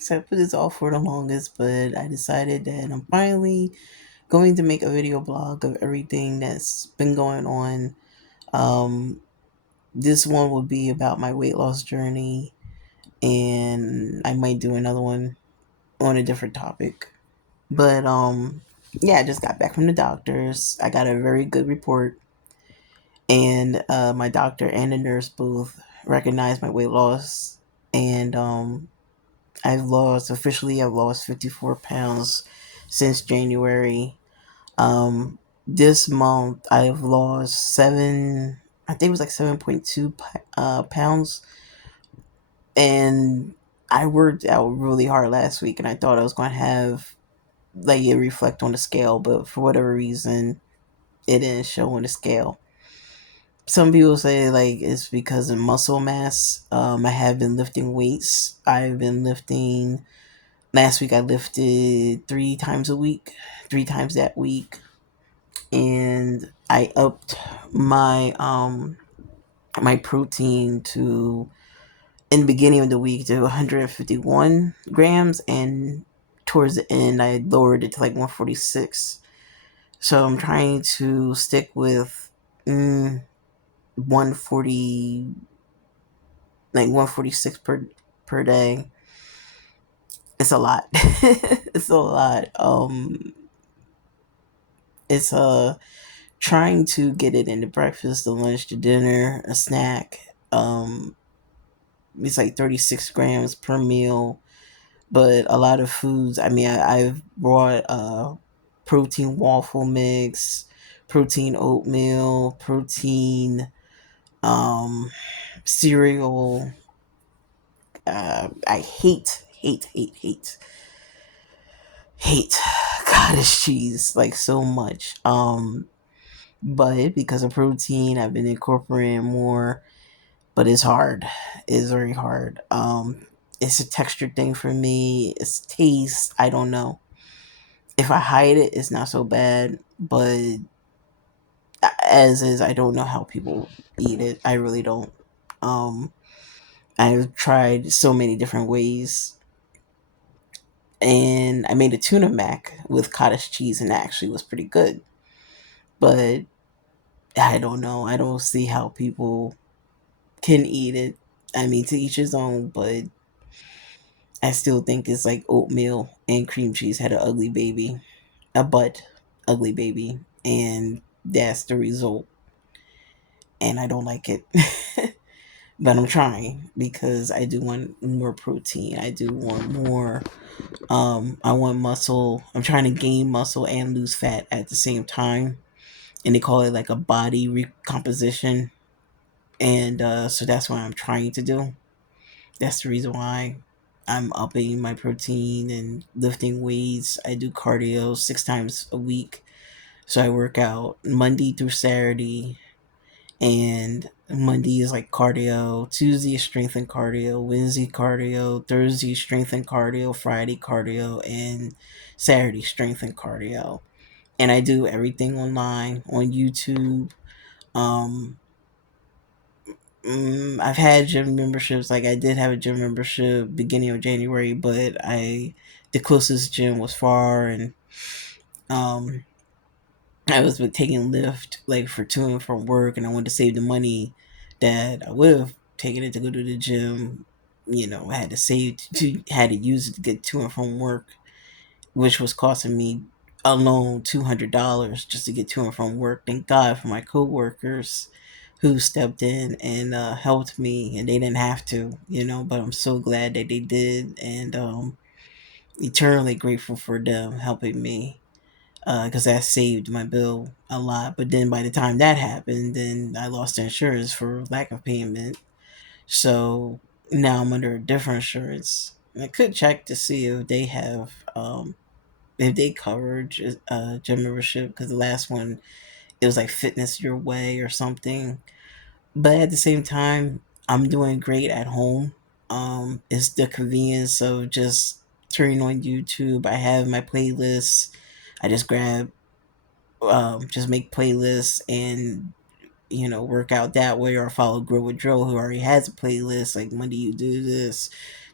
So I put this off for the longest, but I decided that I'm finally going to make a video blog of everything that's been going on. Um, this one will be about my weight loss journey, and I might do another one on a different topic. But yeah, I just got back from the doctors. I got a very good report, and my doctor and the nurse both recognized my weight loss, and I've lost 54 pounds since January. Um, this month I've lost I think it was like 7.2 pounds. And I worked out really hard last week and I thought I was going to have like it reflect on the scale, but for whatever reason, it didn't show on the scale. Some people say like it's because of muscle mass. I have been lifting weights. I've been lifting. Last week I lifted 3 times a week, 3 times that week, and I upped my protein to in the beginning of the week to 151 grams, and towards the end I lowered it to like 146. So I'm trying to stick with 140, like 146 per day. It's a lot. It's a lot. It's trying to get it into breakfast, the lunch, the dinner, a snack. It's like 36 grams per meal, but a lot of foods. I mean, I've brought protein waffle mix, protein oatmeal, protein cereal. I hate cottage cheese like so much. But because of protein, I've been incorporating more, but it's hard. It's very hard. It's a texture thing for me. It's taste. I don't know. If I hide it, it's not so bad. But as is, I don't know how people eat it. I really don't. Um, I've tried so many different ways, and I made a tuna mac with cottage cheese, and that actually was pretty good. But I don't know. I don't see how people can eat it. I mean, to each his own, but I still think it's like oatmeal and cream cheese had an ugly baby, a butt ugly baby, and that's the result. And I don't like it, but I'm trying because I do want more protein. I do want more. I want muscle. I'm trying to gain muscle and lose fat at the same time, and they call it like a body recomposition. And so that's what I'm trying to do. That's the reason why I'm upping my protein and lifting weights. I do cardio 6 times a week. So I work out Monday through Saturday, and Monday is like cardio, Tuesday is strength and cardio, Wednesday cardio, Thursday strength and cardio, Friday cardio, and Saturday strength and cardio. And I do everything online on YouTube. Um, I've had gym memberships. Like I did have a gym membership beginning of January, but I the closest gym was far, and um, I was with taking Lyft like for to and from work, and I wanted to save the money that I would have taken it to go to the gym. I had to save had to use it to get to and from work, which was costing me alone $200 just to get to and from work. Thank God for my coworkers who stepped in and helped me, and they didn't have to, But I'm so glad that they did, and eternally grateful for them helping me because that saved my bill a lot. But then by the time that happened, then I lost the insurance for lack of payment. So now I'm under a different insurance. And I could check to see if they covered gym membership, because the last one it was like Fitness Your Way or something. But at the same time, I'm doing great at home. It's the convenience of just turning on YouTube. I have my playlists. I just grab just make playlists and work out that way, or follow Grow with Dro, who already has a playlist like Monday you do this,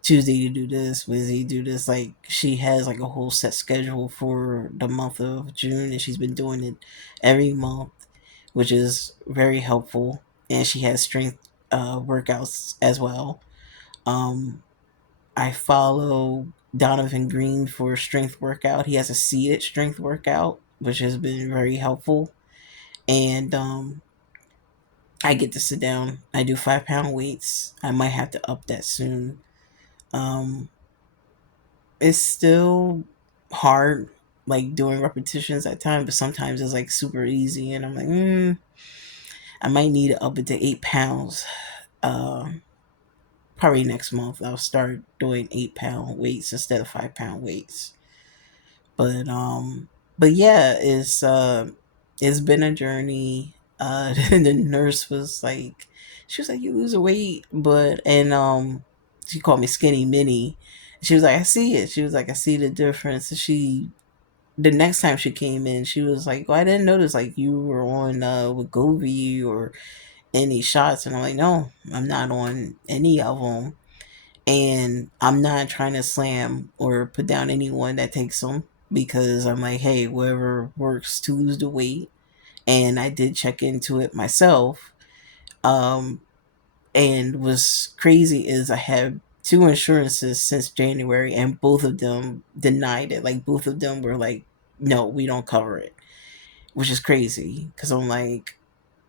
Tuesday to do this, Wednesday to do this. Like she has like a whole set schedule for the month of June, and she's been doing it every month, which is very helpful. And she has strength workouts as well. Um, I follow Donovan Green for strength workout. He has a seated strength workout, which has been very helpful. And I get to sit down. I do 5 pound weights. I might have to up that soon. Um, it's still hard, like doing repetitions at times, but sometimes it's like super easy, and I'm like, I might need to up it to 8 pounds. Um, Probably next month I'll start doing 8 pound weights instead of 5 pound weights. But but yeah, it's been a journey. The nurse was like, she was like, you lose a weight, but and she called me skinny mini. She was like, I see it. She was like, I see the difference. She the next time she came in, she was like, well, I didn't notice like you were on Wegovy or any shots, and I'm like, no, I'm not on any of them, and I'm not trying to slam or put down anyone that takes them, because I'm like, hey, whoever works to lose the weight. And I did check into it myself. Um, and what's crazy is I have two insurances since January, and both of them denied it. Like both of them were like, no, we don't cover it, which is crazy because I'm like,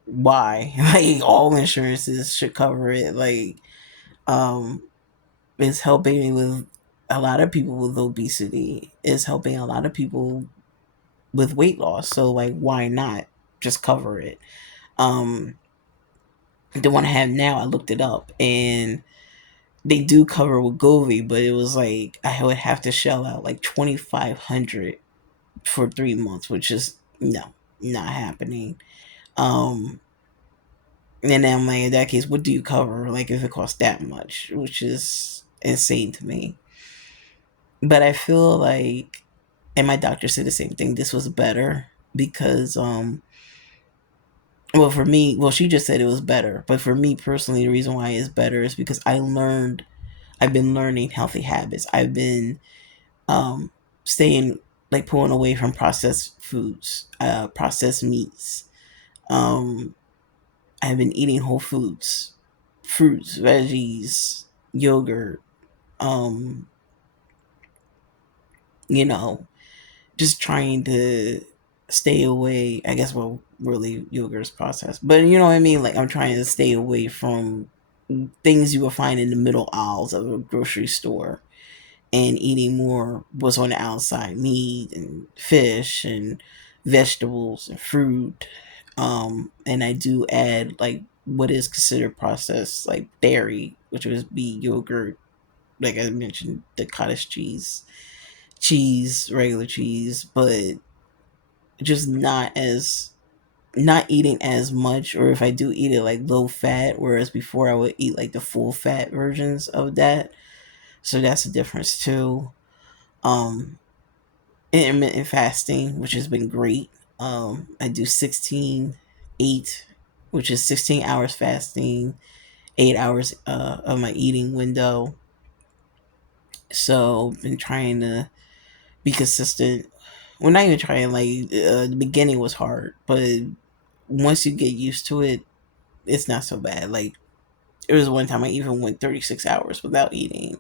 why? Like all insurances should cover it. Like, um, it's helping me with a lot of people with obesity. It's helping a lot of people with weight loss. So like, why not just cover it? Um, the one I have now, I looked it up, and they do cover Wegovy, but it was like I would have to shell out like 2,500 for 3 months, which is no, not happening. Um, and then I'm like, in that case, what do you cover? Like, if it costs that much, which is insane to me. But I feel like, and my doctor said the same thing. This was better because, well, for me, well, she just said it was better, but for me personally, the reason why it's better is because I've been learning healthy habits. I've been um, staying, like pulling away from processed foods, processed meats. Um, I've been eating whole foods, fruits, veggies, yogurt. Um, you know, just trying to stay away. I guess, well, really yogurt's processed, but you know what I mean. Like I'm trying to stay away from things you will find in the middle aisles of a grocery store, and eating more what's on the outside, meat and fish and vegetables and fruit. And I do add like what is considered processed, like dairy, which would be yogurt, like I mentioned, the cottage cheese, regular cheese, but just not eating as much, or if I do eat it, like low fat, whereas before I would eat like the full fat versions of that. So that's a difference too. Um, Intermittent fasting, which has been great. I do 16/8, which is 16 hours fasting, 8 hours of my eating window. So been trying to be consistent. Well, not even trying. Like the beginning was hard, but once you get used to it, it's not so bad. Like there was one time I even went 36 hours without eating.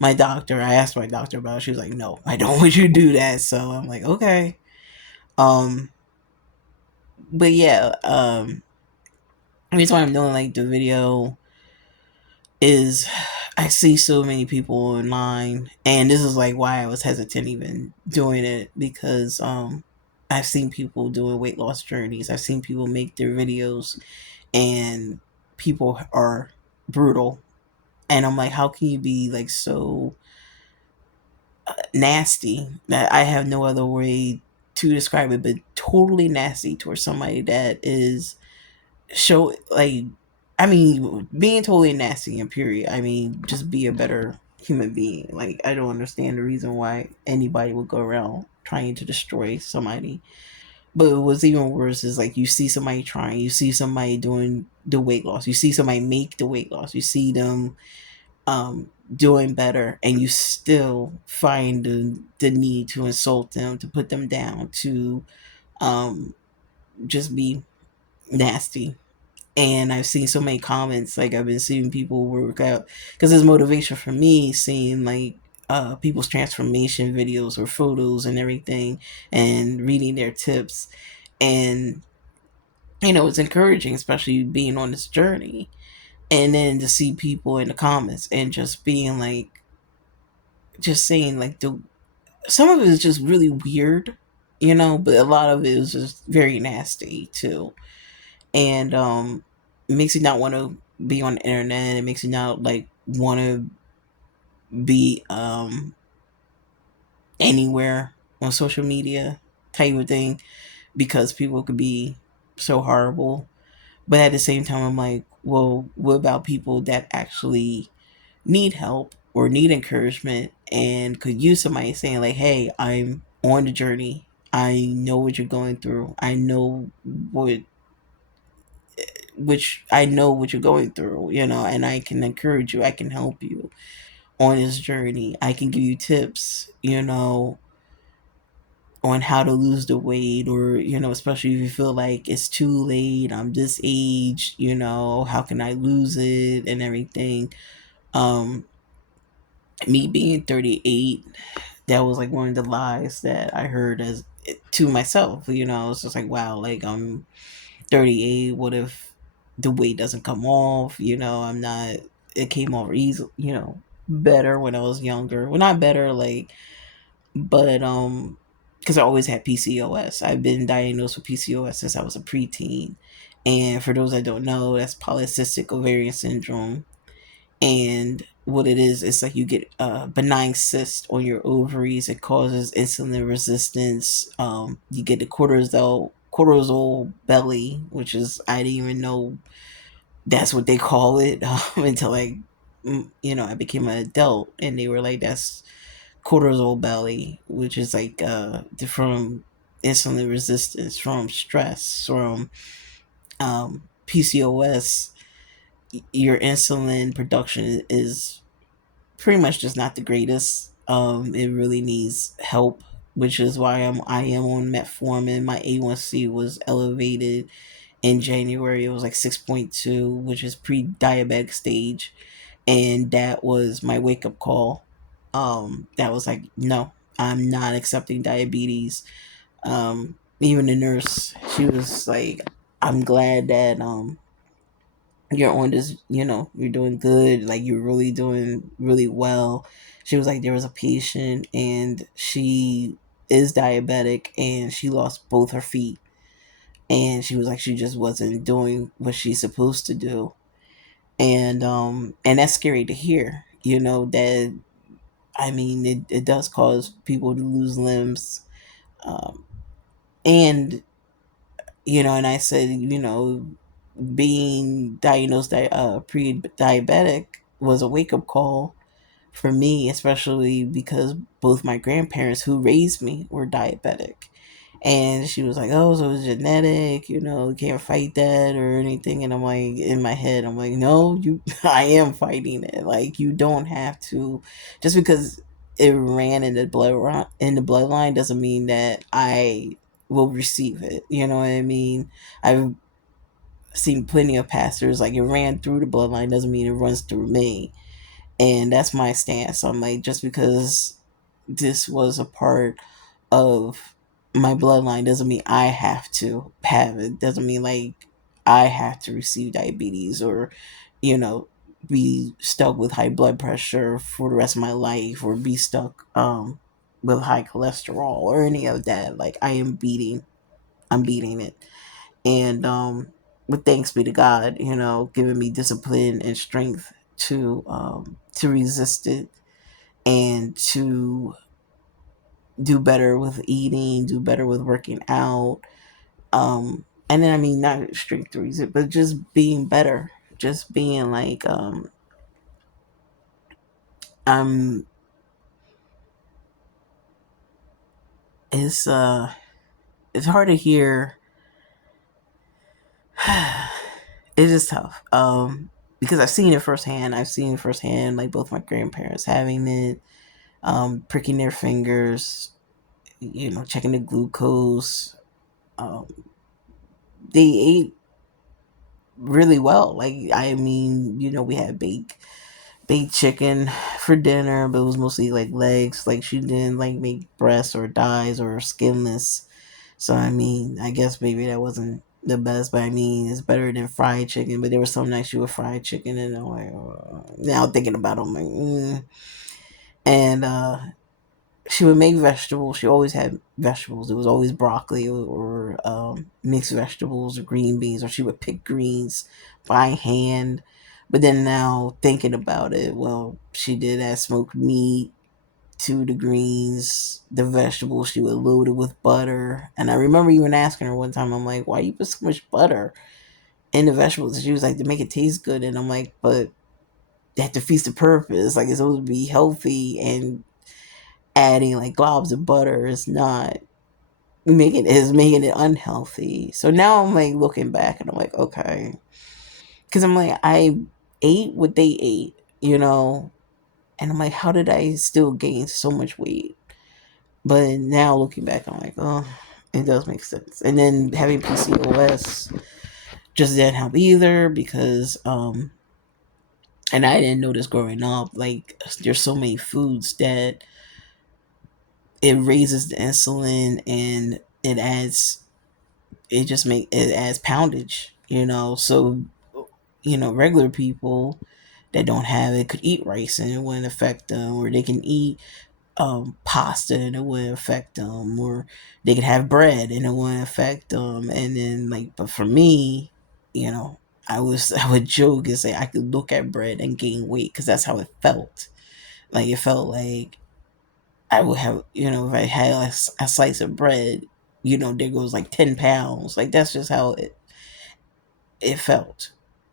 I asked my doctor about it. She was like, no, I don't want you to do that. So I'm like, okay. Um, but yeah, the reason why I'm doing like the video is I see so many people online, and this is like why I was hesitant even doing it, because I've seen people doing weight loss journeys. I've seen people make their videos, and people are brutal, and I'm like, how can you be like so nasty? That I have no other way to describe it, but totally nasty towards somebody that is show like, I mean, being totally nasty and period. I mean, just be a better human being. Like I don't understand the reason why anybody would go around trying to destroy somebody. But what's even worse is like you see somebody trying, you see somebody doing the weight loss, you see somebody make the weight loss, you see them doing better, and you still find the need to insult them, to put them down, to um, just be nasty. And I've seen so many comments, like I've been seeing people work out, because there's motivation for me seeing like people's transformation videos or photos and everything, and reading their tips. And it's encouraging, especially being on this journey. And then to see people in the comments and just being like, just saying like the some of it is just really weird, but a lot of it is just very nasty too. And it makes you not want to be on the internet. It makes you not like want to be anywhere on social media type of thing, because people could be so horrible. But at the same time, I'm like, well, what about people that actually need help or need encouragement and could use somebody saying like, hey, I'm on the journey, I know what you're going through, I know what you're going through, and I can encourage you, I can help you on this journey, I can give you tips, on how to lose the weight, or especially if you feel like it's too late, I'm this age, how can I lose it and everything. um Me being 38, that was like one of the lies that I heard as to myself. It's just like, wow, like I'm 38. What if the weight doesn't come off? I'm not. It came off easy. Better when I was younger. Well, not better, like, but because I always had PCOS. I've been diagnosed with PCOS since I was a preteen. And for those that don't know, that's polycystic ovarian syndrome. And what it is, it's like you get a benign cyst on your ovaries. It causes insulin resistance. You get the cortisol belly, which is, I didn't even know that's what they call it until like I became an adult, and they were like, that's cortisol belly, which is like from insulin resistance, from stress, from PCOS. Your insulin production is pretty much just not the greatest. It really needs help, which is why I am on metformin. My A1C was elevated in January. It was like 6.2, which is pre-diabetic stage, and that was my wake up call. That was like, no, I'm not accepting diabetes. Even the nurse, she was like, I'm glad that you're on this, you're doing good, like you're really doing really well. She was like, there was a patient and she is diabetic and she lost both her feet, and she was like, she just wasn't doing what she's supposed to do. And that's scary to hear, that, I mean, it does cause people to lose limbs. Um and I said, being diagnosed pre-diabetic was a wake-up call for me, especially because both my grandparents who raised me were diabetic. And she was like, oh, so it's genetic, you can't fight that or anything. And I'm like, in my head, I'm like, no, I am fighting it. Like, you don't have to, just because it ran in the bloodline doesn't mean that I will receive it. You know what I mean? I've seen plenty of pastors, like, it ran through the bloodline doesn't mean it runs through me. And that's my stance. I'm like, just because this was a part of my bloodline doesn't mean I have to have it. Doesn't mean like I have to receive diabetes, or, you know, be stuck with high blood pressure for the rest of my life, or be stuck with high cholesterol or any of that. Like, I'm beating it. And with thanks be to God, giving me discipline and strength to resist it, and to do better with eating, do better with working out. And then, I mean, not strength to resist, but just being better, just being like, I'm. It's it's hard to hear. It's just tough. because I've seen it firsthand. I've seen firsthand, like both my grandparents having it, pricking their fingers, checking the glucose. Um, they ate really well. Like, I mean, we had baked chicken for dinner, but it was mostly like legs. Like, she didn't like make breasts or thighs or skinless. So I mean, I guess maybe that wasn't the best, but I mean, it's better than fried chicken. But there was some nights she would fried chicken, and I'm like, now thinking about it, I'm like, and she would make vegetables. She always had vegetables. It was always broccoli or mixed vegetables or green beans, or she would pick greens by hand. But then now thinking about it, well, she did add smoked meat to the greens, the vegetables. She would load it with butter. And I remember even asking her one time, I'm like, why you put so much butter in the vegetables? And she was like, to make it taste good. And I'm like, but that defeats the purpose. Like, it's supposed to be healthy, and adding like globs of butter is not making it unhealthy. So now I'm like looking back and I'm like, okay. Because I'm like, I ate what they ate, and I'm like, how did I still gain so much weight? But now looking back, I'm like, oh, it does make sense. And then having PCOS just didn't help either because, and I didn't know this growing up, like, there's so many foods that it raises the insulin and it adds poundage, so regular people that don't have it could eat rice and it wouldn't affect them, or they can eat pasta and it wouldn't affect them, or they could have bread and it wouldn't affect them. And then, like, but for me, you know, I would joke and say I could look at bread and gain weight because that's how it felt. Like, it felt like I would have, if I had a slice of bread, there goes like 10 pounds. Like, that's just how it felt.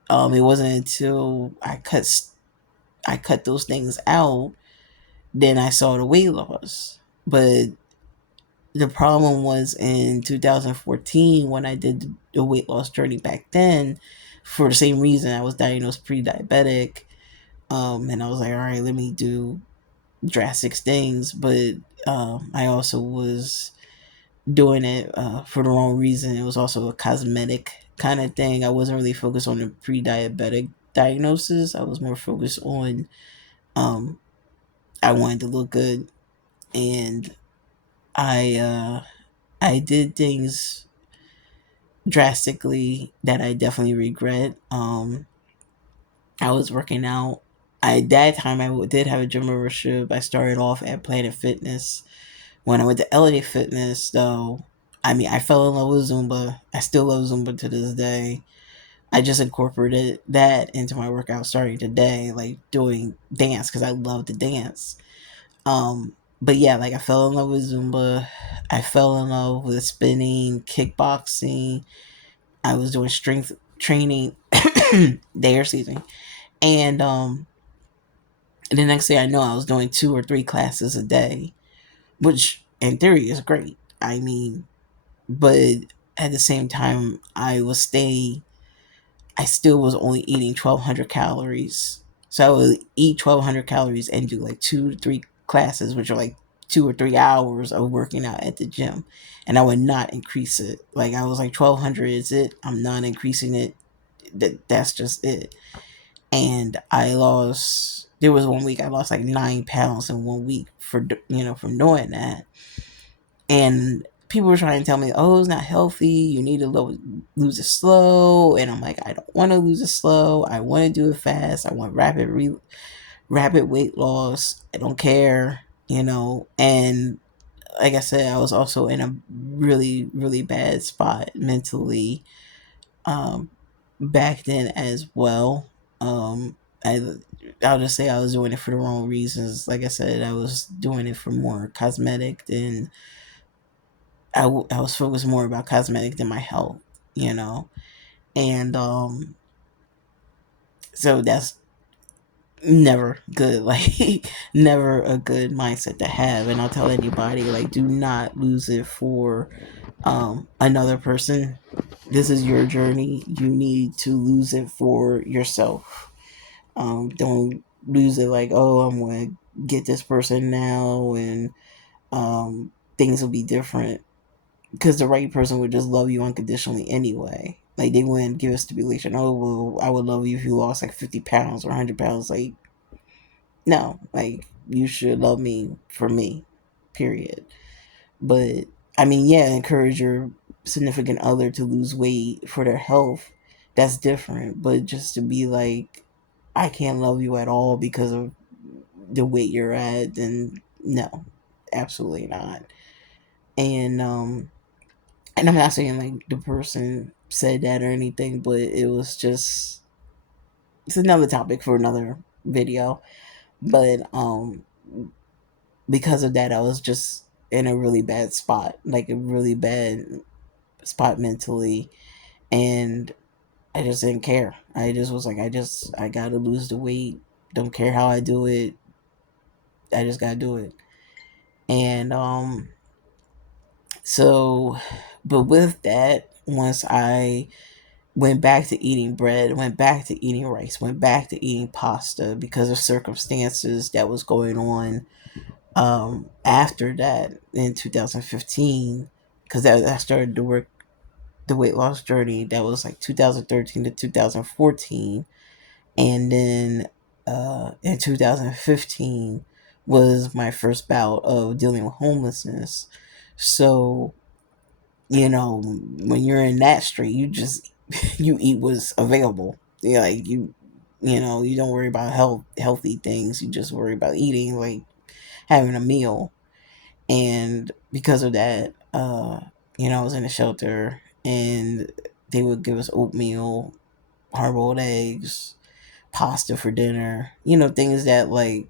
It wasn't until I cut those things out, then I saw the weight loss. But the problem was in 2014 when I did the weight loss journey back then, for the same reason I was diagnosed pre-diabetic. And I was like, all right, let me do drastic things. But I also was doing it for the wrong reason. It was also a cosmetic kind of thing. I wasn't really focused on the pre-diabetic diagnosis. I was more focused on um, I wanted to look good, and I I did things drastically that I definitely regret. I was working out. At that time I did have a gym membership. I started off at Planet Fitness. When I went to Elevate Fitness, though, I mean, I fell in love with Zumba. I still love Zumba to this day. I just incorporated that into my workout starting today, like doing dance because I love to dance. But yeah, like, I fell in love with Zumba. I fell in love with spinning, kickboxing. I was doing strength training there, excuse me. And the next thing I know, I was doing 2 or 3 classes a day, which in theory is great. I mean, but at the same time, I still was only eating 1,200 calories. So I would eat 1,200 calories and do like 2 to 3 classes, which are like 2 or 3 hours of working out at the gym. And I would not increase it. Like, I was like, 1,200 is it. I'm not increasing it. That's just it. And there was one week I lost like 9 pounds in one week from doing that. And people were trying to tell me, oh, it's not healthy. You need to lose it slow. And I'm like, I don't want to lose it slow. I want to do it fast. I want rapid weight loss. I don't care, And like I said, I was also in a really, really bad spot mentally um, back then as well. I, I'll just say I was doing it for the wrong reasons. Like I said, I was doing it for more cosmetic than I was focused more about cosmetic than my health, you know, and so that's never good, like, never a good mindset to have. And I'll tell anybody, like, do not lose it for another person. This is your journey. You need to lose it for yourself. Don't lose it like, oh, I'm going to get this person now and things will be different. Because the right person would just love you unconditionally anyway. Like, they wouldn't give a stipulation, oh, well, I would love you if you lost like 50 pounds or 100 pounds. Like, no, like, you should love me for me, period. But I mean, yeah, encourage your significant other to lose weight for their health. That's different. But just to be like, I can't love you at all because of the weight you're at, then no, absolutely not. And I'm not saying like the person said that or anything, but it was just, it's another topic for another video. But because of that, I was just in a really bad spot, like a really bad spot mentally, and I just didn't care. I just was like, I gotta lose the weight. Don't care how I do it. I just gotta do it. And so, but with that, once I went back to eating bread, went back to eating rice, went back to eating pasta because of circumstances that was going on after that in 2015, because I started to work the weight loss journey. That was like 2013 to 2014. And then in 2015 was my first bout of dealing with homelessness. So, when you're in that street, you just you eat what's available. Yeah, like you don't worry about healthy things. You just worry about eating, like having a meal. And because of that, I was in a shelter, and they would give us oatmeal, hard boiled eggs, pasta for dinner. Things that like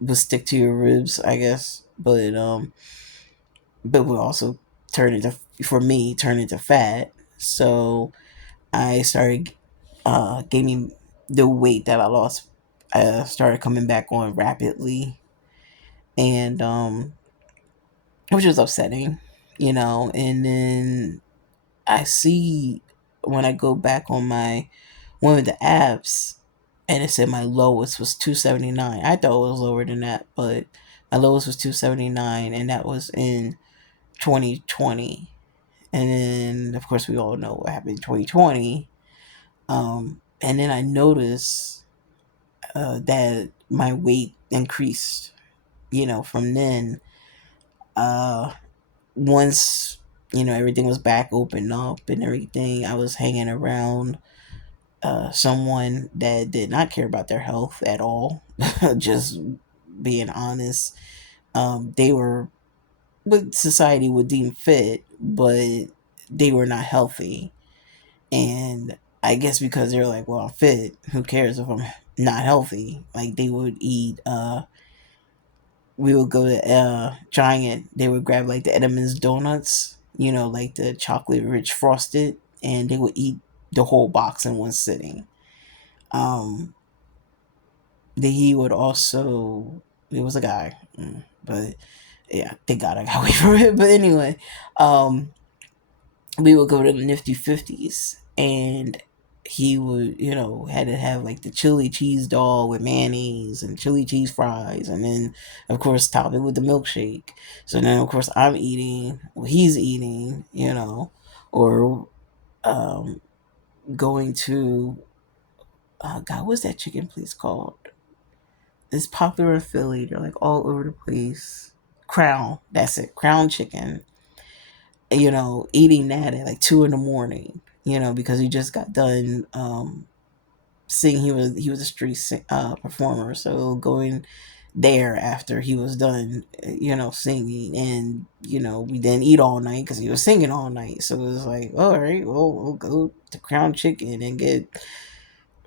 would stick to your ribs, I guess. But would also turn into, for me, turn into fat. So I started gaining the weight that I lost. I started coming back on rapidly, and which was upsetting, And then I see when I go back on my one of the apps, and it said my lowest was 279. I thought it was lower than that, but my lowest was 279, and that was in 2020. And then, of course, we all know what happened in 2020. And then I noticed that my weight increased, from then. Uh, Once, everything was back open up and everything, I was hanging around someone that did not care about their health at all. Just being honest. They were what society would deem fit, but they were not healthy. And I guess because they're like, well, I'm fit, who cares if I'm not healthy? Like, they would eat, we would go to Giant, they would grab like the Edmonds donuts, like the chocolate rich frosted, and they would eat the whole box in one sitting. Um, he would also, it was a guy, but yeah, thank God I got away from it. But anyway, we would go to the Nifty Fifties, and he would, had to have like the chili cheese dog with mayonnaise and chili cheese fries, and then of course top it with the milkshake. So then of course I'm eating what he's eating, or um, going to God, what's that chicken place called? It's popular in Philly. They're like all over the place. Crown, that's it. Crown chicken. Eating that at like 2 in the morning. Because he just got done singing. He was a street performer, so going there after he was done, singing, and we didn't eat all night because he was singing all night. So it was like, all right, well, we'll go to Crown Chicken and get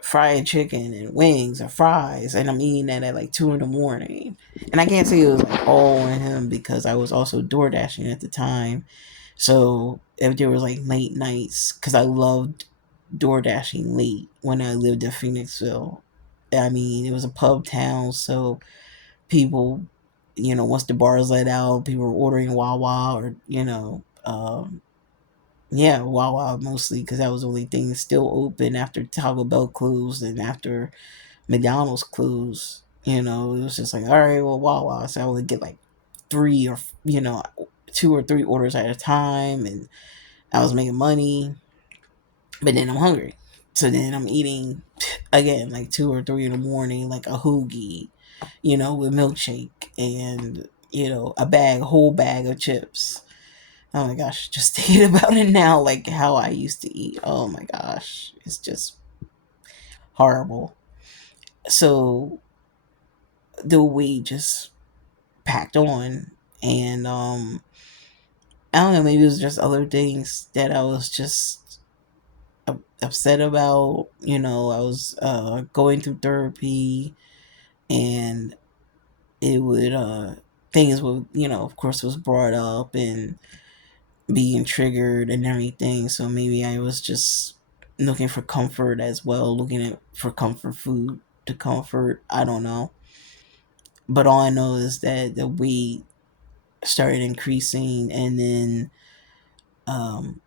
fried chicken and wings and fries, and I'm eating that at like 2 in the morning. And I can't say it was like all on him because I was also door dashing at the time. So if there was like late nights, because I loved door dashing late when I lived in Phoenixville. I mean, it was a pub town, so people, once the bars let out, people were ordering Wawa or yeah, Wawa mostly because that was the only thing still open after Taco Bell closed and after McDonald's closed. You know, it was just like, all right, well, Wawa. So I would get like three or, two or three orders at a time, and I was making money, but then I'm hungry. So then I'm eating again, like two or three in the morning, like a hoagie, with milkshake and, a whole bag of chips. Oh my gosh, just thinking about it now, like how I used to eat. Oh my gosh, it's just horrible. So the weight just packed on, and I don't know, maybe it was just other things that I was just upset about. I was going through therapy, and it would things would, of course, was brought up and being triggered and everything. So maybe I was just looking for comfort as well, looking for comfort food to comfort. I don't know. But all I know is that the weight started increasing, and then um,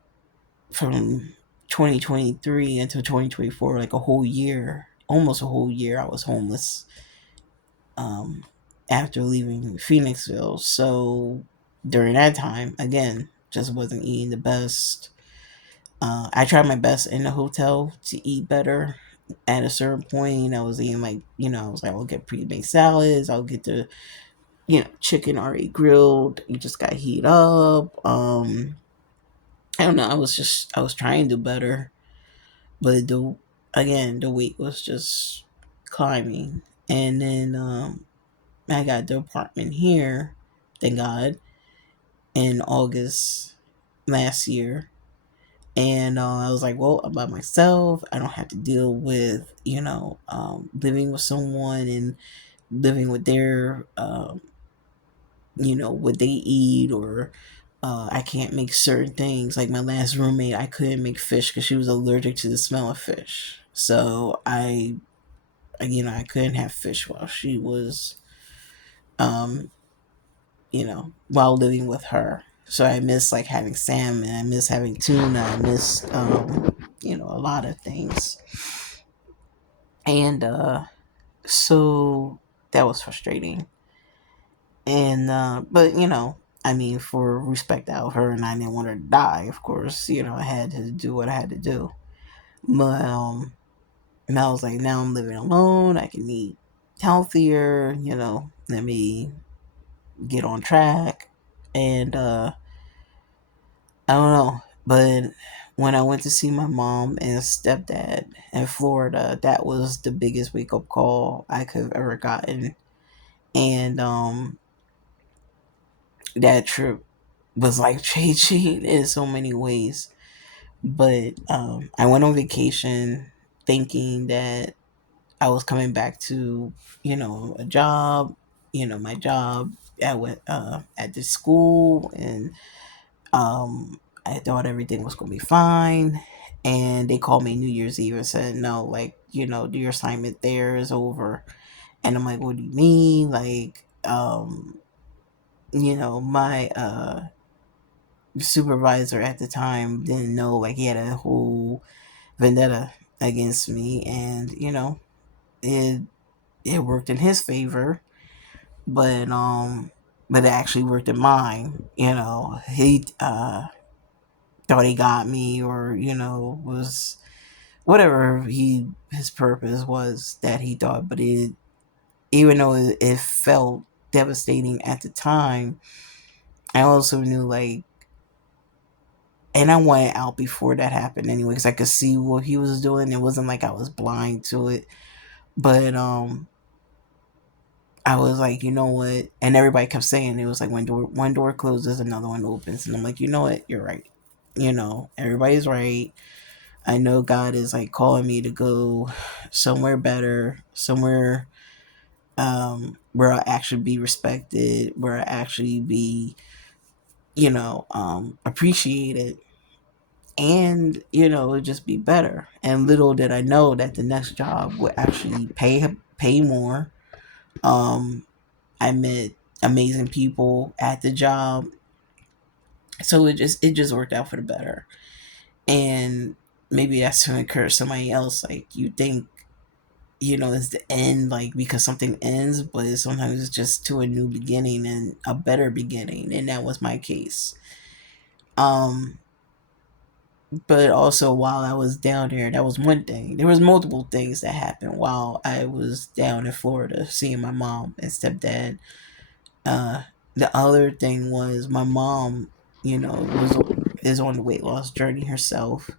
from 2023 until 2024, like a whole year, almost a whole year, I was homeless um, after leaving Phoenixville. So during that time, again, just wasn't eating the best. I tried my best in the hotel to eat better. At a certain point, I was eating like, I was like, I'll get pre-made salads. I'll get the, chicken already grilled. You just got to heat up. I don't know. I was trying to do better, but the weight was just climbing. And then I got the apartment here, thank God, in August last year. And I was like, well, I'm by myself. I don't have to deal with, living with someone and living with their, what they eat, or I can't make certain things. Like my last roommate, I couldn't make fish because she was allergic to the smell of fish. So I couldn't have fish while she was, um, while living with her. So I miss like having salmon. I miss having tuna. I miss, a lot of things. And so that was frustrating. And but I mean, for respect out of her, and I didn't want her to die. Of course, I had to do what I had to do. But and I was like, now I'm living alone. I can eat healthier. Let me get on track. And I don't know, but when I went to see my mom and stepdad in Florida, that was the biggest wake up call I could have ever gotten. And that trip was like changing in so many ways. But I went on vacation thinking that I was coming back to, a job, my job at the school, and I thought everything was gonna be fine. And they called me New Year's Eve and said, no, like, your assignment there is over. And I'm like, what do you mean? Like, my supervisor at the time didn't know, like, he had a whole vendetta against me, and it it worked in his favor, but it actually worked in mine. He thought he got me, or was whatever his purpose was that he thought. But even though it felt devastating at the time, I also knew, like, and I wanted out before that happened anyway, because I could see what he was doing. It wasn't like I was blind to it, but I was like, you know what? And everybody kept saying, it was like, when one door closes, another one opens. And I'm like, you know what? You're right. Everybody's right. I know God is like calling me to go somewhere better, somewhere where I actually be respected, where I actually be, appreciated, and just be better. And little did I know that the next job would actually pay more. Um, I met amazing people at the job, so it just worked out for the better. And maybe that's to encourage somebody else. Like, you think it's the end, like because something ends, but sometimes it's just to a new beginning and a better beginning, and that was my case. Um, but also while I was down there, that was one thing. There was multiple things that happened while I was down in Florida seeing my mom and stepdad. Uh, the other thing was my mom, was is on the weight loss journey herself,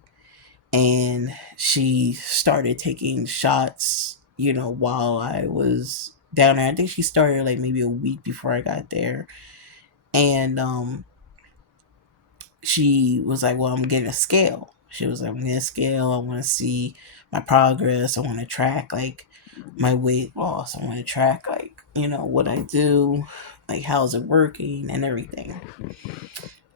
and she started taking shots, while I was down there. I think she started like maybe a week before I got there, and she was like, "Well, I'm getting a scale." She was like, "I'm getting a scale. I want to see my progress. I want to track like my weight loss. I want to track like what I do, like how's it working and everything."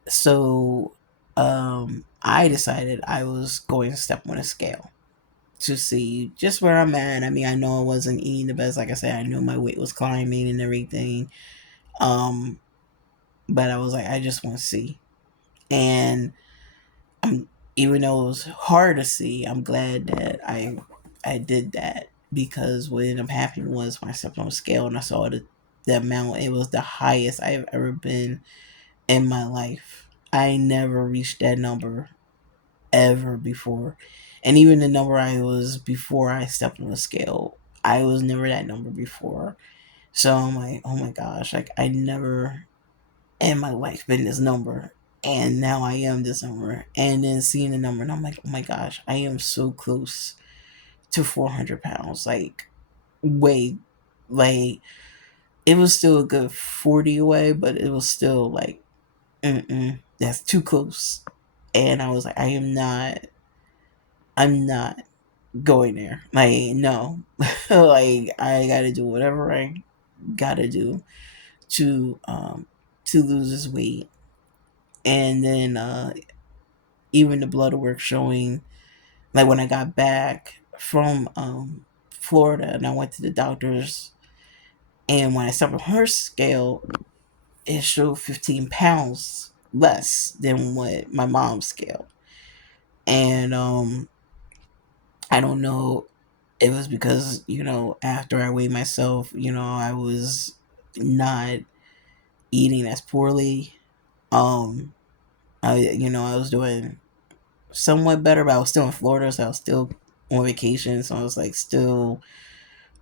So, I decided I was going to step on a scale to see just where I'm at. I mean, I know I wasn't eating the best. Like I said, I knew my weight was climbing and everything. Um, but I was like, I just want to see. And I'm even though it was hard to see, I'm glad that I did that, because what ended up happening was when I stepped on the scale and I saw the amount, it was the highest I've ever been in my life. I never reached that number ever before. And even the number I was before I stepped on the scale, I was never that number before. So I'm like, oh my gosh, like I never in my life been this number. And now I am this number. And then seeing the number, and I'm like, oh my gosh, I am so close to 400 pounds. Like, way, like, it was still a good 40 away, but it was still like, that's too close. And I was like, I'm not going there. Like, no. Like, I gotta do whatever I gotta do to to lose this weight. And then even the blood work showing, like when I got back from Florida and I went to the doctors, and when I stepped on her scale, it showed 15 pounds less than what my mom's scale. And I don't know, it was because, after I weighed myself, I was not eating as poorly. Um, I was doing somewhat better, but I was still in Florida, so I was still on vacation. So I was like still,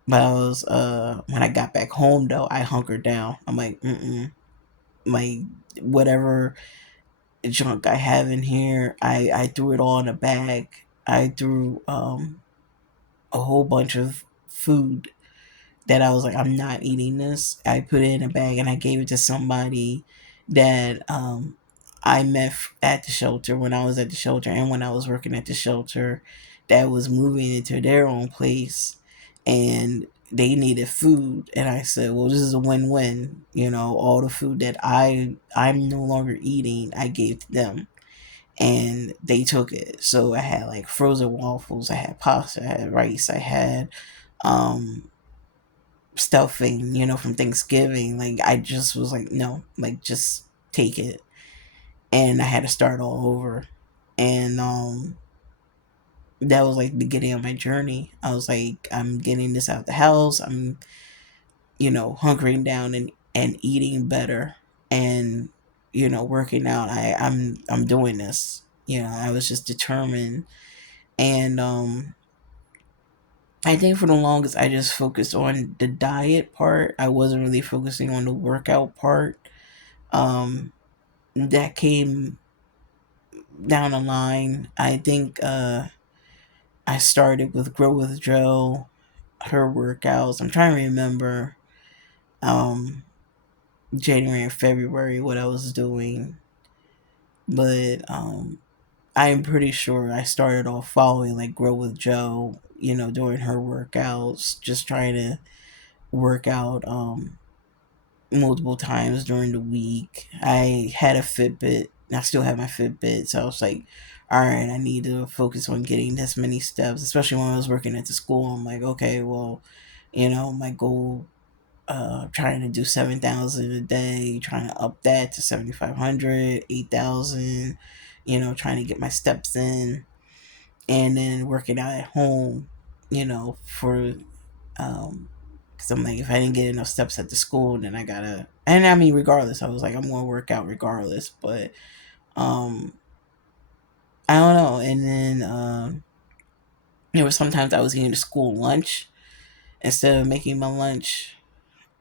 but I was when I got back home though, I hunkered down. I'm like, like whatever junk I have in here, I threw it all in a bag. I threw a whole bunch of food that I was like, I'm not eating this. I put it in a bag and I gave it to somebody that I met at the shelter, when I was at the shelter and when I was working at the shelter, that was moving into their own place, and they needed food. And I said, well, this is a win-win. All the food that I'm no longer eating, I gave to them, and they took it. So I had like frozen waffles, I had pasta, I had rice, I had um stuffing, from Thanksgiving. Like I just was like, no, like just take it. And I had to start all over. And that was like the beginning of my journey. I was like, I'm getting this out of the house. I'm, hunkering down and eating better, and, working out. I'm doing this. I was just determined. And I think for the longest I just focused on the diet part. I wasn't really focusing on the workout part. That came down the line. I think I started with Grow with Joe, her workouts. I'm trying to remember um, January and February what I was doing, but I'm pretty sure I started off following like Grow with Joe, during her workouts, just trying to work out multiple times during the week. I had a Fitbit. I still have my Fitbit, so I was like, all right, I need to focus on getting this many steps, especially when I was working at the school. I'm like, okay, well, my goal, trying to do 7,000 a day, trying to up that to 7,500, 8,000. Trying to get my steps in, and then working out at home, for Because I'm like, if I didn't get enough steps at the school, then I gotta. And I mean, regardless, I was like, I'm gonna work out regardless. But um, I don't know. And then there were sometimes I was eating the school lunch instead of making my lunch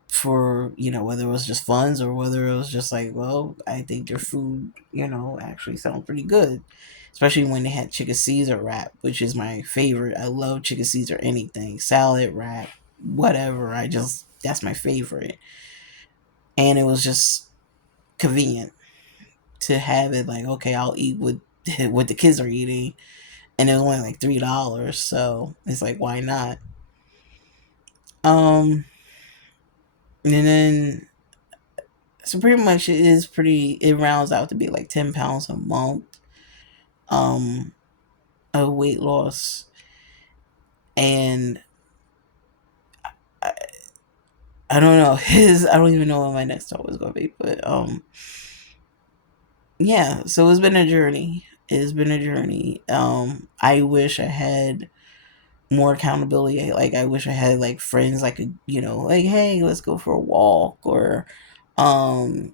for, whether it was just funds or whether it was just like, well, I think their food, actually sounds pretty good, especially when they had chicken Caesar wrap, which is my favorite. I love chicken Caesar, anything, salad wrap, whatever. I just That's my favorite. And it was just convenient to have it like, okay, I'll eat what what the kids are eating, and it was only like $3, so it's like, why not? um and then, so pretty much it rounds out to be like 10 pounds a month um of weight loss. And I, I don't know, his I don't even know what my next thought was gonna be, but yeah, so it's been a journey. It's been a journey. I wish I had more accountability. Like, I wish I had like friends like, like, hey, let's go for a walk, or um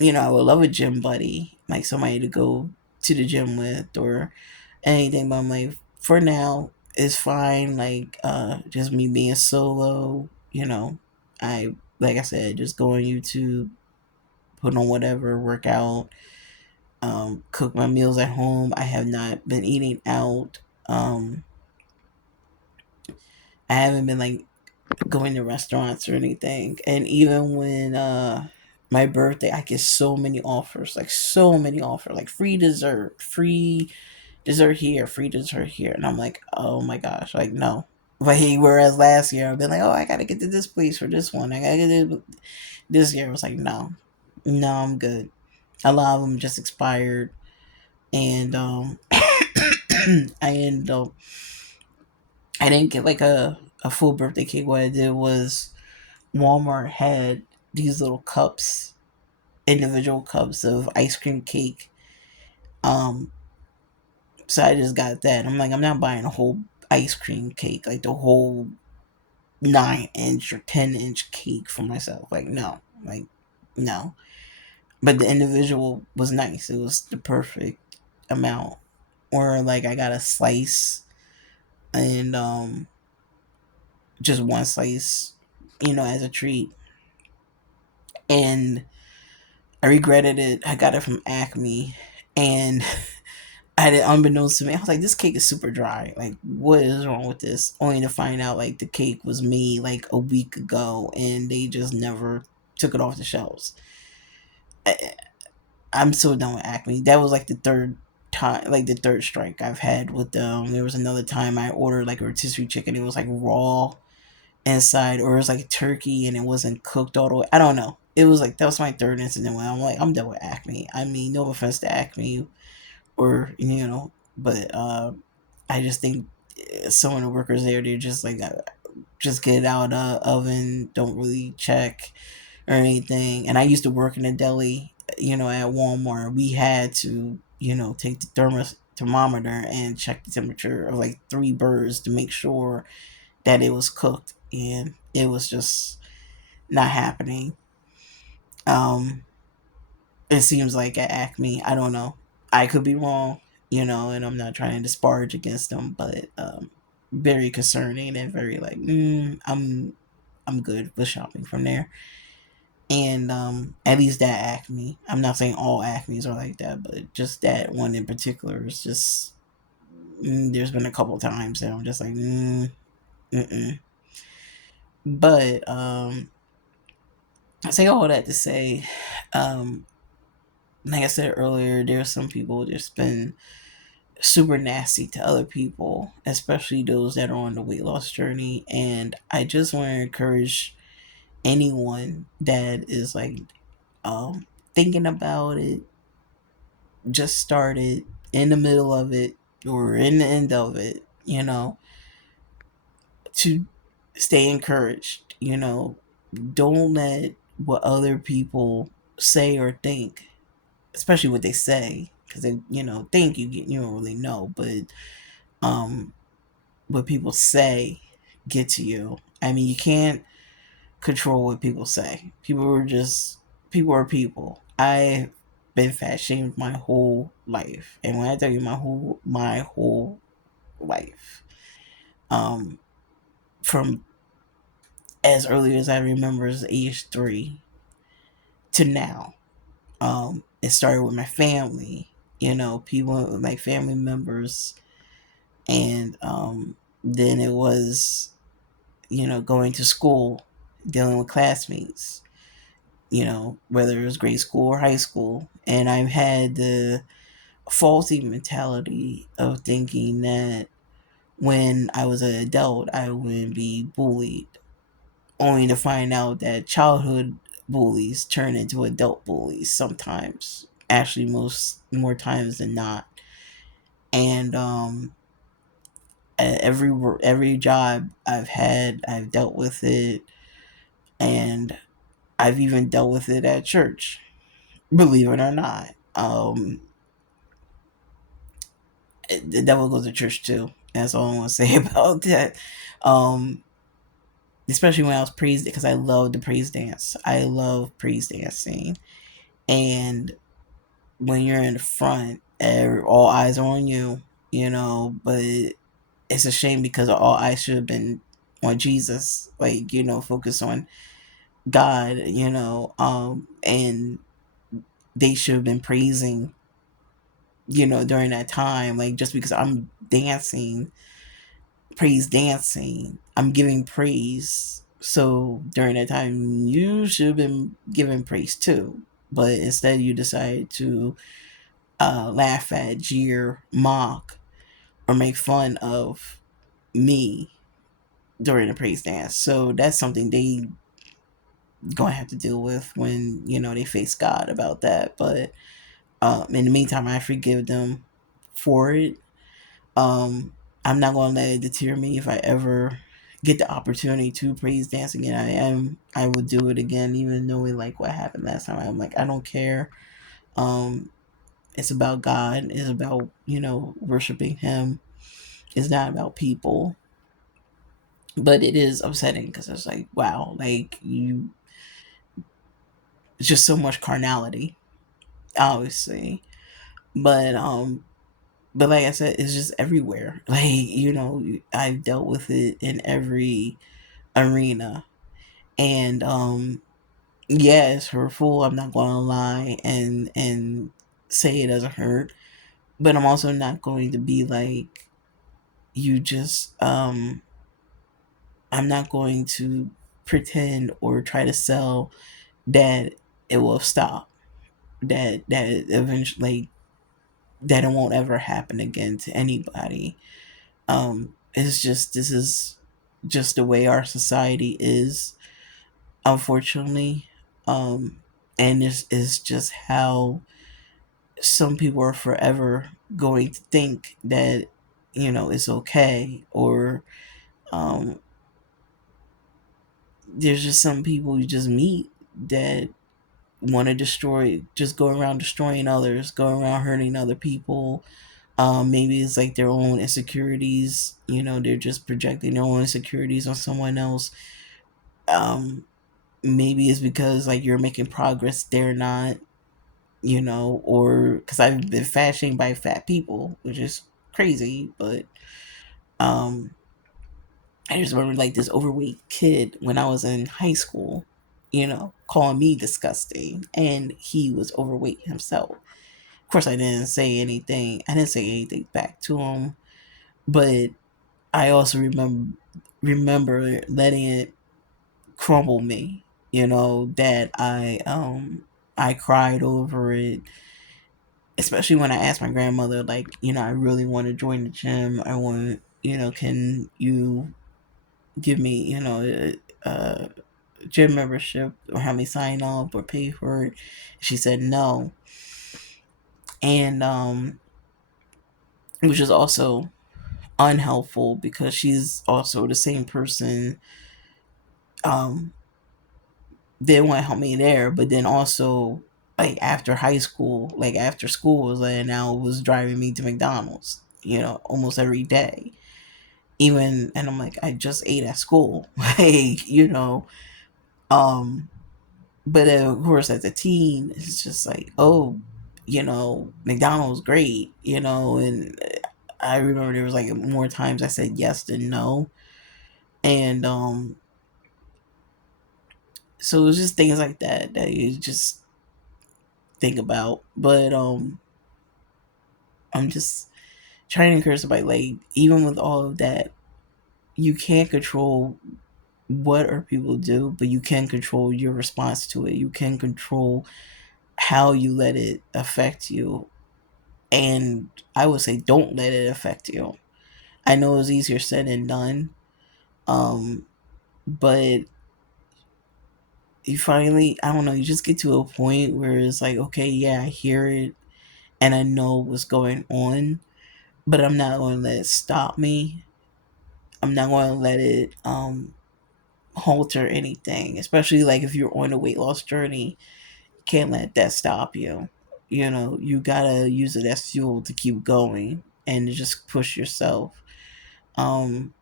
I would love a gym buddy, like somebody to go to the gym with, or anything. But I'm like, for now, it's fine. Like, just me being solo. I like I said, just go on YouTube, put on whatever, work out, cook my meals at home. I have not been eating out. I haven't been like going to restaurants or anything. And even when my birthday, I get so many offers, like so many offers, like free dessert here, free dessert here. And I'm like, oh my gosh, like, no. But hey, whereas last year I've been like, oh, I gotta get to this place for this one. I gotta get it. This year I was like, no, no, I'm good. A lot of them just expired, and I ended up I didn't get like a full birthday cake. What I did was Walmart had these little cups, individual cups of ice cream cake. Um, so I just got that. I'm like, I'm not buying a whole ice cream cake, like the whole 9-inch or 10-inch cake for myself. Like, no, like, no. But the individual was nice. It was the perfect amount. Or like, I got a slice, and just one slice, as a treat. And I regretted it. I got it from Acme, and I did, unbeknownst to me, I was like, this cake is super dry. Like, what is wrong with this? Only to find out, like, the cake was made like a week ago, and they just never took it off the shelves. I, I'm so done with Acme. That was like the third time, like the third strike I've had with them. There was another time I ordered like a rotisserie chicken. It was like raw inside, or it was like turkey and it wasn't cooked all the way. I don't know. It was like, that was my third incident when I'm like, I'm done with Acme. I mean, no offense to Acme, or but I just think some of the workers there, they're just like, just get it out of the oven, don't really check or anything. And I used to work in a deli, at Walmart. We had to, take the thermometer and check the temperature of like three birds to make sure that it was cooked, and it was just not happening. Um, it seems like at Acme, I don't know. I could be wrong, and I'm not trying to disparage against them, but very concerning, and very like, I'm good with shopping from there. And at least that Acme. I'm not saying all Acmes are like that, but just that one in particular is just. There's been a couple times that I'm just like, mm-mm. But I say all that to say, um, like I said earlier, there's some people just been super nasty to other people, especially those that are on the weight loss journey. And I just want to encourage anyone that is like thinking about it, just started, in the middle of it, or in the end of it, to stay encouraged. Don't let what other people say or think, especially what they say, because they, think you don't really know, but what people say get to you. I mean, you can't control what people say. People are people. I've been fat shamed my whole life, and when I tell you my whole life, um, from as early as I remember, as age 3 to now. It started with my family, people, like family members, and then it was, going to school, dealing with classmates, whether it was grade school or high school. And I've had the faulty mentality of thinking that when I was an adult, I wouldn't be bullied, only to find out that childhood bullies turn into adult bullies sometimes. Actually, most more times than not. And every job I've had, I've dealt with it, and I've even dealt with it at church. Believe it or not, the devil goes to church too. That's all I want to say about that. Um, Especially when I was praised, because I love the praise dance. I love praise dancing, and when you're in the front, all eyes are on you, but it's a shame because all eyes should have been on Jesus, like, focus on God, and they should have been praising, during that time. Like, just because I'm dancing, praise dancing, I'm giving praise. So during that time, you should have been giving praise too. But instead, you decide to laugh at, jeer, mock, or make fun of me during the praise dance. So that's something they gonna have to deal with when they face God about that. But in the meantime, I forgive them for it. Um, I'm not gonna let it deter me if I ever get the opportunity to praise dance again. I would do it again, even knowing like what happened last time. I'm like, I don't care. Um, it's about God. It's about worshiping Him. It's not about people. But it is upsetting because it's like, wow, like it's just so much carnality, obviously. But but like I said, it's just everywhere. Like, I've dealt with it in every arena. And yeah, it's hurtful. I'm not gonna lie and say it doesn't hurt. But I'm also not going to be like, you just I'm not going to pretend or try to sell that it will stop. That eventually, that it won't ever happen again to anybody. It's just, this is just the way our society is, unfortunately. And this is just how some people are forever going to think that it's okay. Or um there's just some people you just meet that want to destroy, just go around destroying others, go around hurting other people. Maybe it's like their own insecurities, they're just projecting their own insecurities on someone else. um Maybe it's because like you're making progress, they're not, or because I've been fat shamed by fat people, which is crazy. But um I just remember like this overweight kid when I was in high school, calling me disgusting, and he was overweight himself. Of course, I didn't say anything. I didn't say anything back to him, but I also remember letting it crumble me. That I cried over it, especially when I asked my grandmother, like, I really want to join the gym. I want, can you give me, a gym membership, or have me sign up or pay for it? She said no. And which is also unhelpful because she's also the same person um didn't want to help me there, but then also like after high school, like after school was like now was driving me to McDonald's, almost every day. Even, and I'm like, I just ate at school. Like, um but of course as a teen it's just like, oh, McDonald's great, and I remember there was like more times I said yes than no. And so it was just things like that you just think about. But I'm just trying to encourage somebody, like, even with all of that, you can't control what other people do, but you can control your response to it. You can control how you let it affect you. And I would say don't let it affect you. I know it's easier said than done. Um, but you finally, I don't know, you just get to a point where it's like, okay, yeah, I hear it and I know what's going on, but I'm not going to let it stop me. I'm not going to let it halter anything, especially like if you're on a weight loss journey. Can't let that stop you. You gotta use it as fuel to keep going and to just push yourself. Um,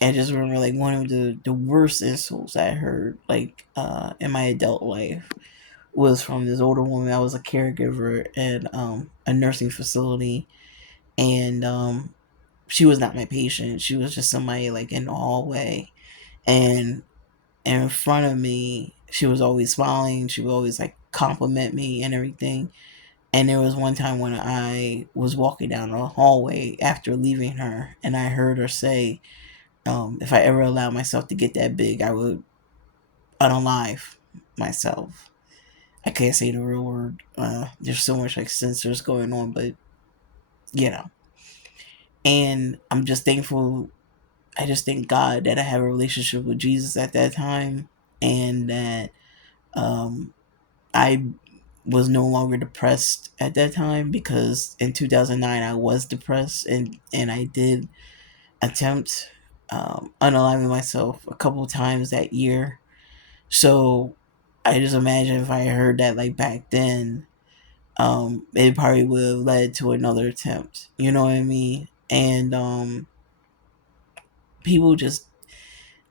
and just remember, like, one of the worst insults I heard, like, in my adult life was from this older woman. I was a caregiver at a nursing facility, and she was not my patient. She was just somebody like in the hallway, and in front of me, she was always smiling. She would always like compliment me and everything. And there was one time when I was walking down the hallway after leaving her, and I heard her say, if I ever allow myself to get that big, I would unalive myself. I can't say the real word. There's so much like censors going on, but you know. And I'm just thankful. I just thank God that I have a relationship with Jesus at that time, and that um, I was no longer depressed at that time, because in 2009 I was depressed, and I did attempt unaliving myself a couple times that year. So I just imagine if I heard that like back then, it probably would have led to another attempt. You know what I mean? And people just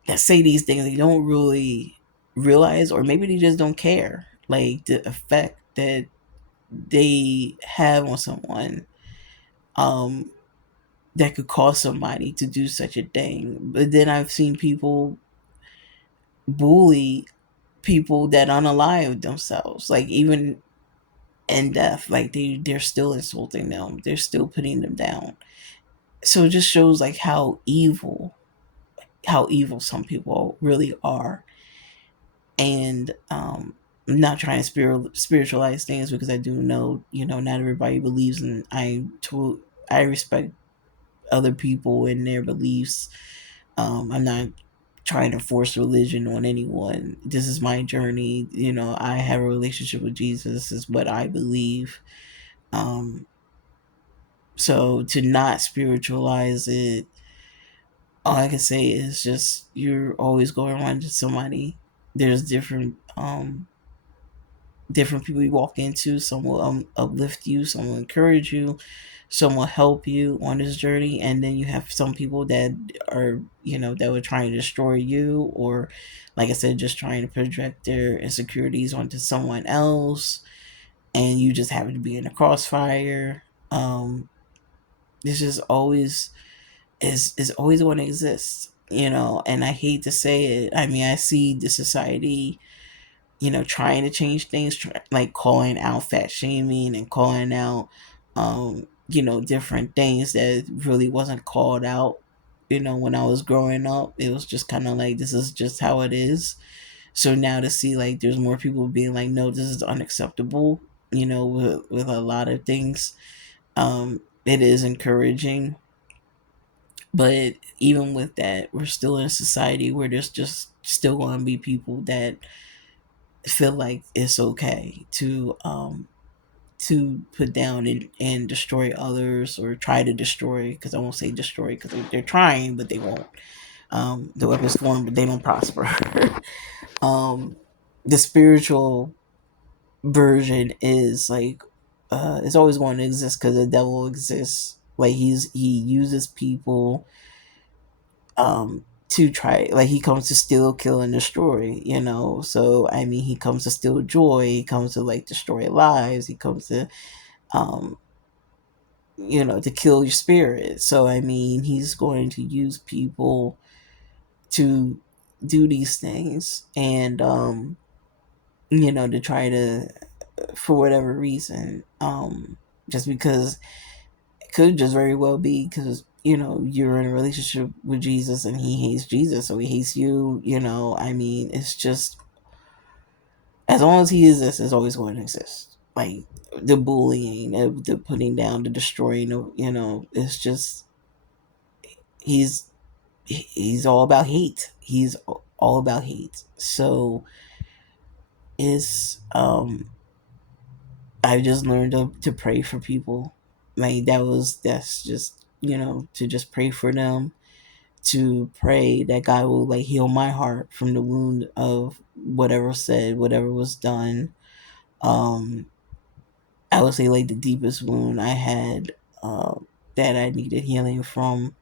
that say these things, they don't really realize, or maybe they just don't care, like the effect that they have on someone, um, that could cause somebody to do such a thing. But then I've seen people bully people that unalive themselves, like even in death, like they're still insulting them, they're still putting them down. So it just shows like how evil some people really are. And I'm not trying to spiritualize things, because I do know, not everybody believes, and I respect other people and their beliefs. I'm not trying to force religion on anyone. This is my journey. I have a relationship with Jesus. This is what I believe. Um, so to not spiritualize it, all I can say is just you're always going around to somebody. There's different people you walk into. Some will uplift you, some will encourage you, some will help you on this journey, and then you have some people that are, that were trying to destroy you, or, like I said, just trying to project their insecurities onto someone else, and you just happen to be in a crossfire. This is always is always going to exist, and I hate to say it. I mean, I see the society, trying to change things, like calling out fat shaming and calling out, different things that really wasn't called out. When I was growing up, it was just kind of like, this is just how it is. So now to see like there's more people being like, no, this is unacceptable, with a lot of things, it is encouraging. But even with that, we're still in a society where there's just still going to be people that feel like it's okay to put down and destroy others, or try to destroy, because I won't say destroy, because they're trying but they won't. The weapons form but they don't prosper. um the spiritual version is like, it's always going to exist because the devil exists, Like he uses people to try, like he comes to steal, kill, and destroy, you know. So I mean, he comes to steal joy, he comes to like destroy lives, he comes to um to kill your spirit. So I mean, he's going to use people to do these things, and to try to, for whatever reason, just because it could just very well be because you're in a relationship with Jesus and he hates Jesus, so he hates you. I mean, it's just, as long as he exists, it's always going to exist. Like the bullying, the putting down, the destroying, it's just, he's he's all about hate. He's all about hate. So it's I just learned to pray for people. Like that's just, to just pray for them, to pray that God will like heal my heart from the wound of whatever was said, whatever was done. Um, I would say like the deepest wound I had, that I needed healing from,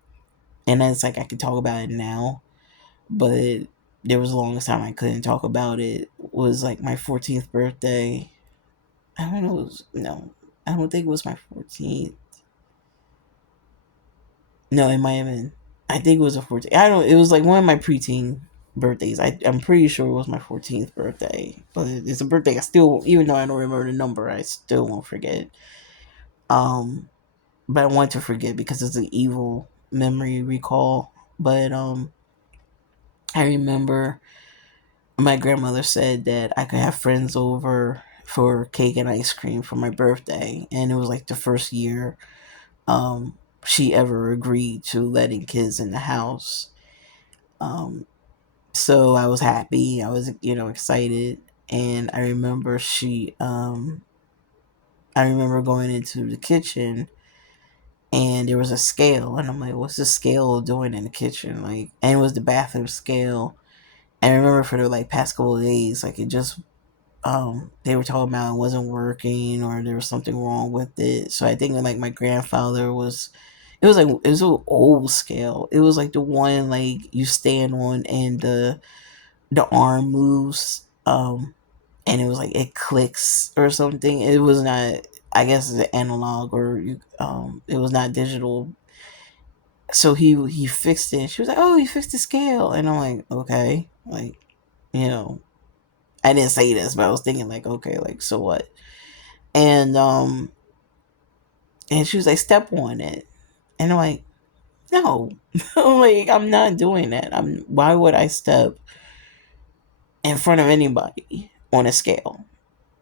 and that's like I can talk about it now, but there was the longest time I couldn't talk about it. Was like my 14th birthday. I don't know. No, I don't think it was my 14th. No, it might have been. I think it was a 14th. I don't. It was like one of my preteen birthdays. I'm pretty sure it was my 14th birthday, but it's a birthday I still, even though I don't remember the number, I still won't forget. Um, but I want to forget because it's an evil memory recall. But I remember my grandmother said that I could have friends over for cake and ice cream for my birthday, and it was like the first year she ever agreed to letting kids in the house. Um, so I was happy. I was, excited, and I remember going into the kitchen, and there was a scale, and I'm like, "What's the scale doing in the kitchen?" Like, and it was the bathroom scale. And I remember for the like past couple of days, like it just they were talking about it wasn't working or there was something wrong with it. So I think like my grandfather was, it was an old scale. It was like the one like you stand on and the arm moves, and it was like it clicks or something. It was not, I guess it's analog, or it was not digital. So he fixed it. She was like, "Oh, he fixed the scale," and I'm like, "Okay," like, you know, I didn't say this, but I was thinking like, okay, like so what? And and she was like, "Step on it," and I'm like, "No," like I'm not doing that. Why would I step in front of anybody on a scale?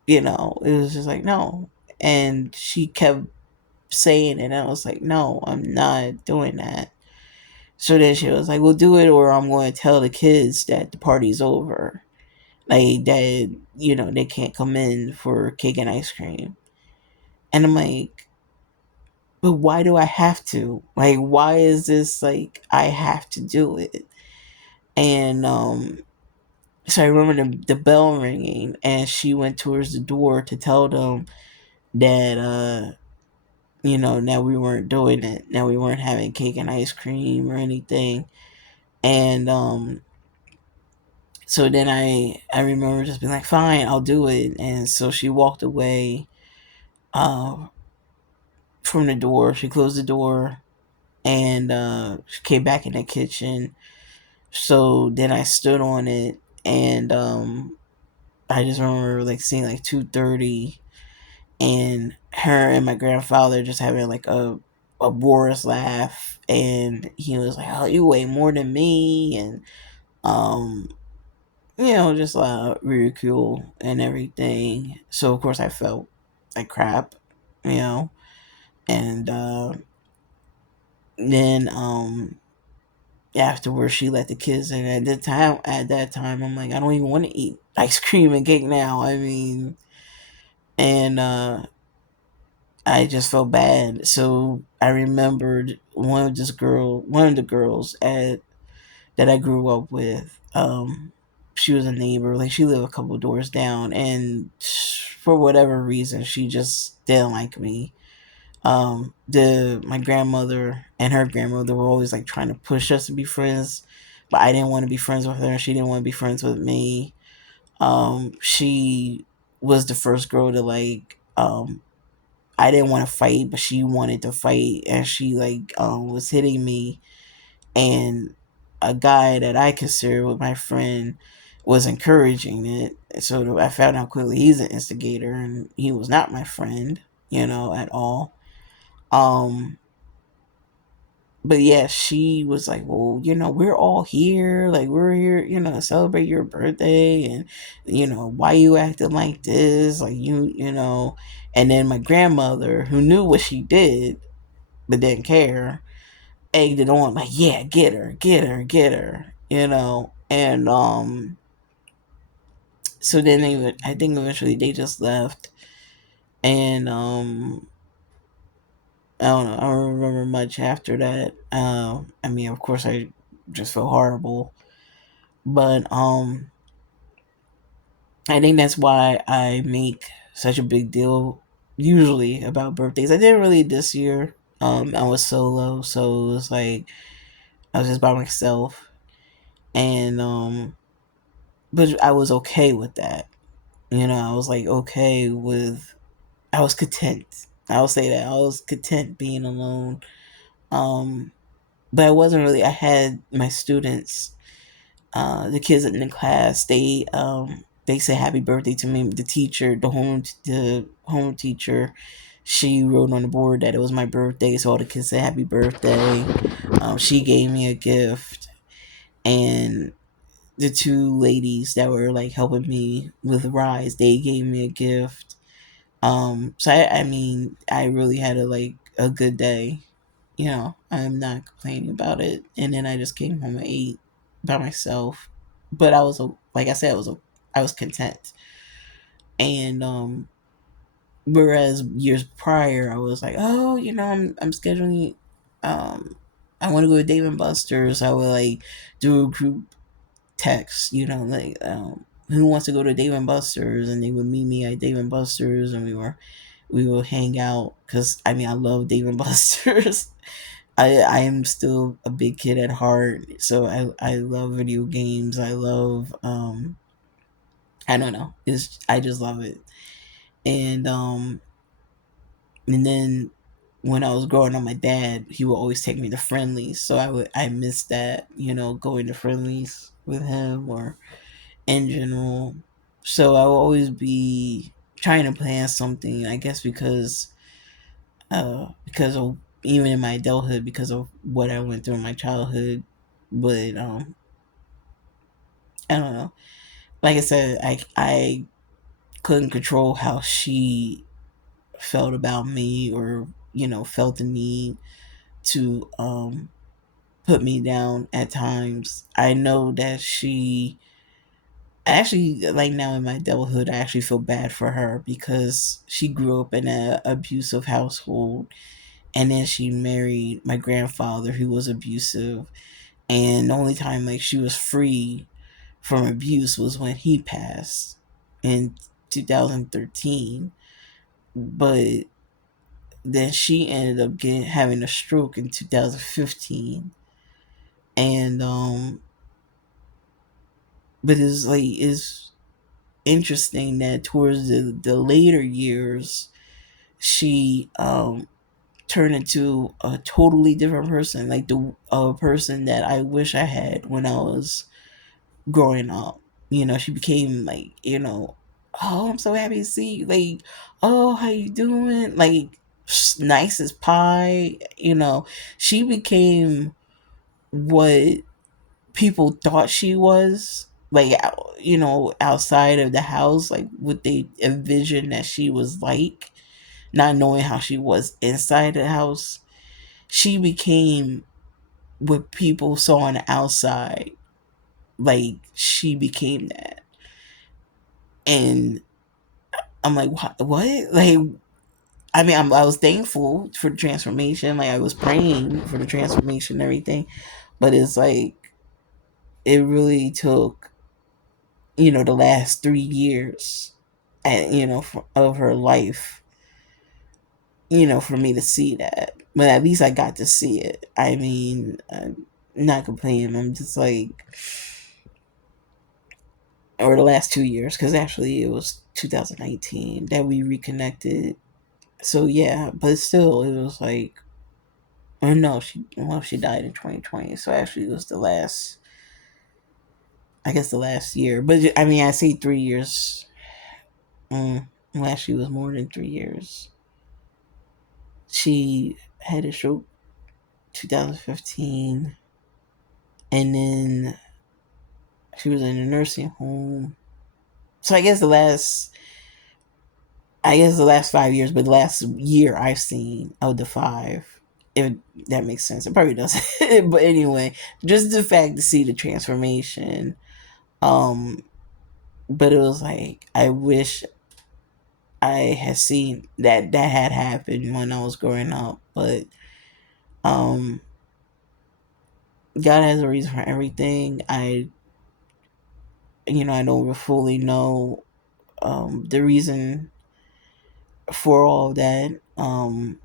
It was just like no. And she kept saying it, and I was like, "No, I'm not doing that." So then she was like, "We'll do it, or I'm going to tell the kids that the party's over." Like that, they can't come in for cake and ice cream. And I'm like, but why do I have to? Like, why is this like I have to do it? And so I remember the bell ringing, and she went towards the door to tell them that now we weren't doing it. Now we weren't having cake and ice cream or anything. And so then I remember just being like, fine, I'll do it. And so she walked away uh from the door. She closed the door, and she came back in the kitchen. So then I stood on it, and I just remember like seeing like 2:30, and her and my grandfather just having like a Boris laugh, and he was like, "Oh, you weigh more than me," and um just ridicule and everything. So of course I felt like crap, you know, and then afterwards she let the kids in. At that time I'm like, I don't even want to eat ice cream and cake now. I mean, and I just felt bad. So I remembered one of the girls at that I grew up with. She was a neighbor, like she lived a couple doors down, and for whatever reason she just didn't like me. The my grandmother and her grandmother were always like trying to push us to be friends, but I didn't want to be friends with her, and she didn't want to be friends with me. She was the first girl to like I didn't want to fight, but she wanted to fight, and she like was hitting me, and a guy that I consider with my friend was encouraging it. So I found out quickly he's an instigator, and he was not my friend, at all. Um, but yeah, she was like, well, we're all here. Like, we're here, to celebrate your birthday. And, why you acting like this? Like, And then my grandmother, who knew what she did, but didn't care, egged it on, like, yeah, get her, get her, get her, And, so then I think eventually they just left. And, I don't know. I don't remember much after that. I mean, of course, I just felt horrible. But I think that's why I make such a big deal usually about birthdays. I didn't really this year. I was solo, so it was like I was just by myself, and but I was okay with that. I was like okay with. I was content. I'll say that I was content being alone. Um, but I wasn't really. I had my students, the kids in the class, they say happy birthday to me. The teacher, the home teacher, she wrote on the board that it was my birthday, so all the kids said happy birthday. She gave me a gift, and the two ladies that were like helping me with rides, they gave me a gift. So I mean, I really had a good day. I'm not complaining about it. And then I just came home and ate by myself. But like I said, I was content. And whereas years prior, I was like, oh, I'm scheduling. Um, I want to go to Dave and Buster's. I would like do a group text, like who wants to go to Dave and Buster's, and they would meet me at Dave and Buster's, and we will hang out because I mean I love Dave and Buster's. I am still a big kid at heart, so I love video games. I love I don't know. I just love it. And then when I was growing up, my dad, he would always take me to friendlies, so I miss that, going to friendlies with him or in general. So I will always be trying to plan something, I guess because of even in my adulthood, because of what I went through in my childhood. But I don't know. Like I said, I couldn't control how she felt about me, or felt the need to put me down at times. I know that she actually, like, now in my adulthood, I actually feel bad for her because she grew up in an abusive household, and then she married my grandfather who was abusive, and the only time like she was free from abuse was when he passed in 2013. But then she ended up having a stroke in 2015. And but it's interesting that towards the later years, she turned into a totally different person, like the person that I wish I had when I was growing up. She became like, oh, I'm so happy to see you. Like, oh, how you doing? Like, nice as pie. She became what people thought she was. Like, outside of the house, like what they envisioned that she was like, not knowing how she was inside the house. She became what people saw on the outside. Like, she became that. And I'm like, what? Like, I mean, I was thankful for the transformation. Like, I was praying for the transformation and everything. But it's like, it really took, the last 3 years, and of her life, for me to see that. But at least I got to see it. I mean, I'm not complaining. I'm just like, or the last 2 years, because actually it was 2019 that we reconnected. So yeah, but still, it was like, or no, she died in 2020. So actually, it was the last, I guess, the last year. But I mean, I say 3 years. Well, actually, it was more than 3 years. She had a stroke 2015, and then she was in a nursing home. So I guess the last 5 years, but the last year I've seen of the five, if that makes sense. It probably doesn't, but anyway, just the fact to see the transformation. Um, but it was like I wish I had seen that had happened when I was growing up, but um, God has a reason for everything. I don't fully know the reason for all of that. I'm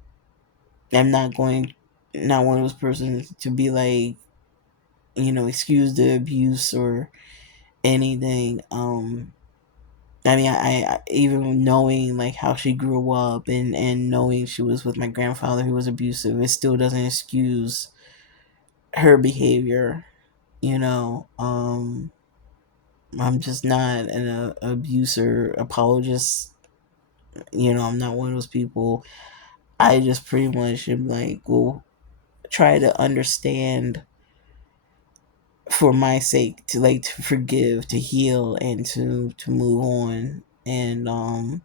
not one of those persons to be like, excuse the abuse or anything. I mean, I even knowing like how she grew up and knowing she was with my grandfather who was abusive, it still doesn't excuse her behavior. You know, I'm just not an abuser apologist. I'm not one of those people. I just pretty much am like, well, try to understand for my sake to like to forgive, to heal, and to move on. And I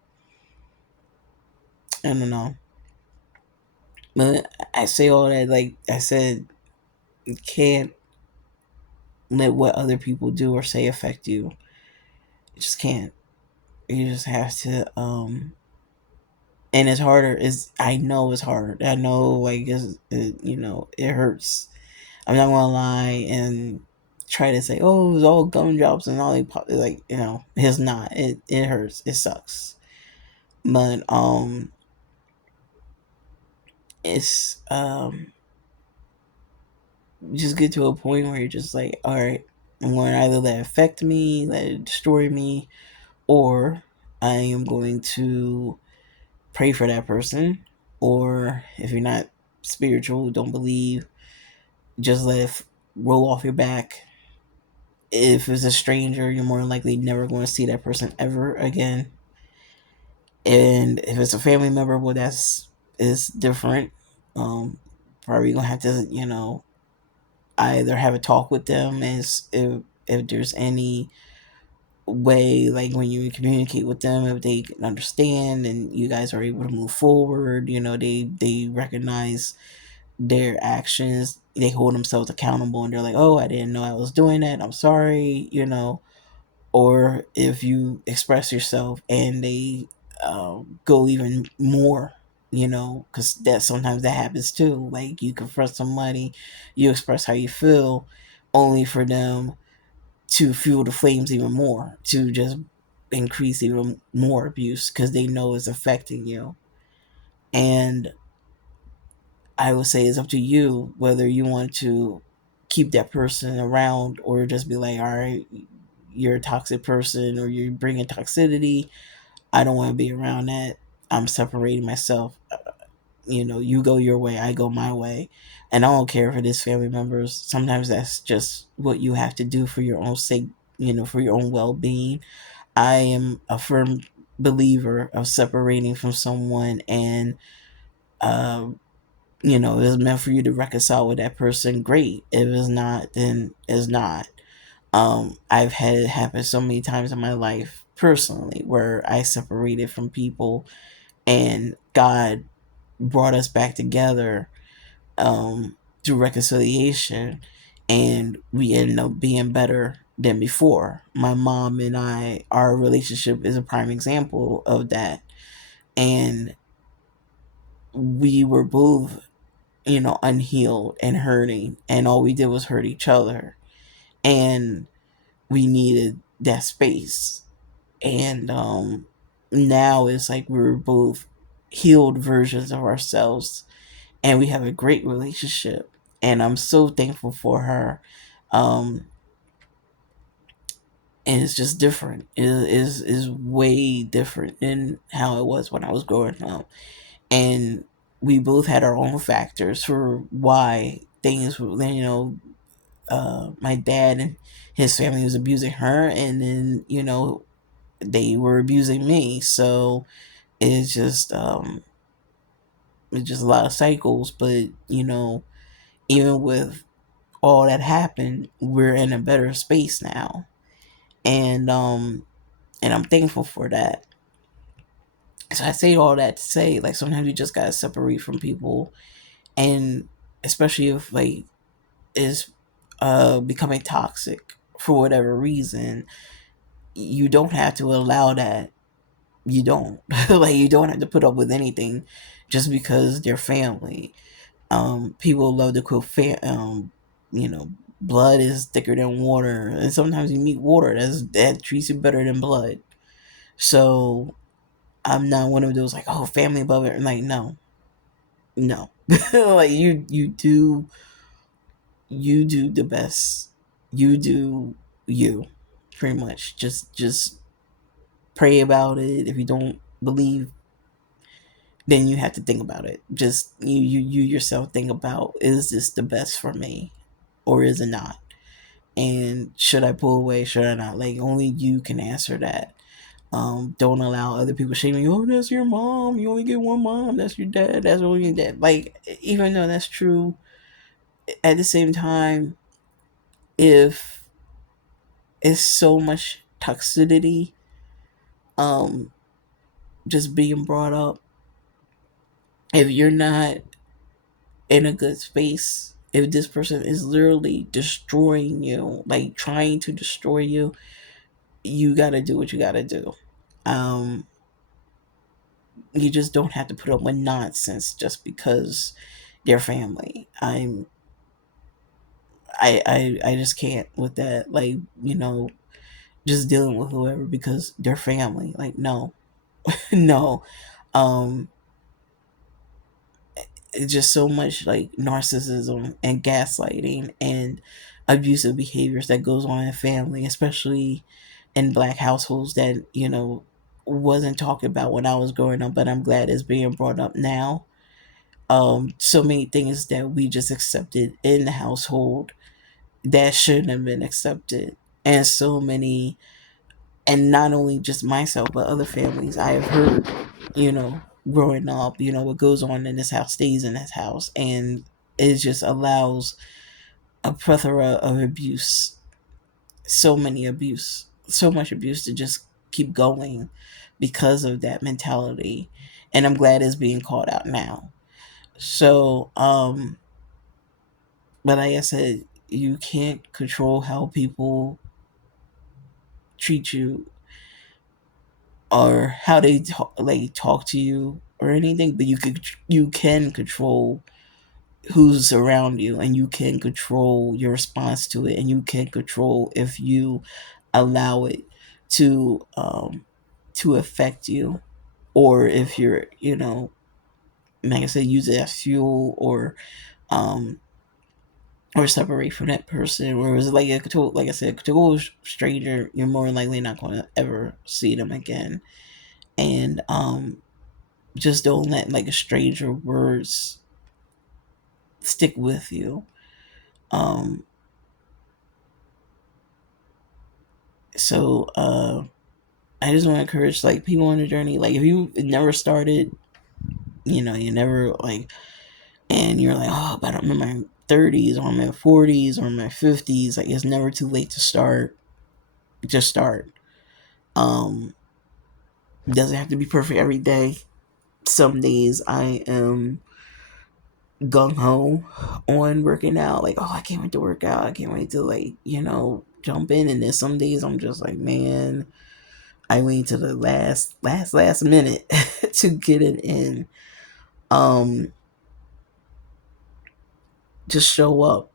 don't know, but I say all that, like I said, you can't let what other people do or say affect you. You just can't. You just have to. And it's harder. Is I know it's hard. I know, like it hurts. I'm not gonna lie and try to say, oh, it was all gumdrops and lollipop. Like, it's not. It hurts. It sucks. But it's just get to a point where you're just like, all right, I'm going to either let it affect me, let it destroy me, or I am going to pray for that person. Or if you're not spiritual, don't believe, just let it roll off your back. If it's a stranger, you're more likely never going to see that person ever again. And if it's a family member, well, that's is different. Probably gonna have to, either have a talk with them as if there's any way, like when you communicate with them, if they can understand and you guys are able to move forward. They recognize their actions, they hold themselves accountable, and they're like, oh, I didn't know I was doing that, I'm sorry. Or if you express yourself and they go even more, because that sometimes that happens too. Like you confront somebody, you express how you feel, only for them to fuel the flames even more, to just increase even more abuse because they know it's affecting you. And I would say it's up to you whether you want to keep that person around or just be like, all right, you're a toxic person or you're bringing toxicity. I don't want to be around that. I'm separating myself. You go your way, I go my way. And I don't care if it is family members. Sometimes that's just what you have to do for your own sake, for your own well being. I am a firm believer of separating from someone and, if it's meant for you to reconcile with that person, great. If it's not, then it's not. I've had it happen so many times in my life personally where I separated from people and God brought us back together through reconciliation, and we ended up being better than before. My mom and our relationship is a prime example of that. And we were both, unhealed and hurting, and all we did was hurt each other. And we needed that space. And now it's like we were both healed versions of ourselves, and we have a great relationship. And I'm so thankful for her. Um, and it's just different. It is way different than how it was when I was growing up. And we both had our own factors for why things were, my dad and his family was abusing her, and then they were abusing me. So it's just it's just a lot of cycles. But even with all that happened, we're in a better space now, and I'm thankful for that. So I say all that to say, like, sometimes you just gotta separate from people, and especially if, like, is becoming toxic for whatever reason, you don't have to allow that. You don't like, you don't have to put up with anything just because they're family. People love to quote, you know, blood is thicker than water, and sometimes you meet water that treats you better than blood. So I'm not one of those, like, oh, family above it. Like, no, no. Like, you do the best. You do you, pretty much. Just pray about it. If you don't believe, then you have to think about it. Just you yourself think about, is this the best for me, or is it not? And should I pull away? Should I not? Like, only you can answer that. Don't allow other people shaming you. Oh, that's your mom. You only get one mom. That's your dad. That's only your dad. Like, even though that's true, at the same time, if it's so much toxicity, um, just being brought up, if you're not in a good space, if this person is literally destroying you, like trying to destroy you, you gotta do what you gotta do. Um, you just don't have to put up with nonsense just because they're family. I just can't with that. Like, just dealing with whoever because they're family. Like, no, no. Um, it's just so much, like, narcissism and gaslighting and abusive behaviors that goes on in family, especially in black households, that wasn't talked about when I was growing up, but I'm glad it's being brought up now. So many things that we just accepted in the household that shouldn't have been accepted, and so many, and not only just myself but other families I have heard, growing up, what goes on in this house stays in this house, and it just allows a plethora of abuse, so much abuse to just keep going because of that mentality. And I'm glad it's being called out now. So, but like I said, you can't control how people treat you or how they talk to you or anything, but you can control who's around you, and you can control your response to it, and you can control if you allow it to affect you, or if you're, like I said, use it as fuel, um or separate from that person. Or is it like like I said, a total stranger, you're more likely not going to ever see them again. And just don't let, like, a stranger words stick with you. um so I just want to encourage, like, people on the journey, like, if you never started, you never, like, and you're like, oh, but I'm in my 30s or I'm in my 40s or my 50s, like, it's never too late to start. Just start. um it doesn't have to be perfect every day. Some days I am gung ho on working out, like, oh, I can't wait to work out, I can't wait to, like, jump in. And then some days I'm just like, man, I wait to the last minute to get it in. um just show up.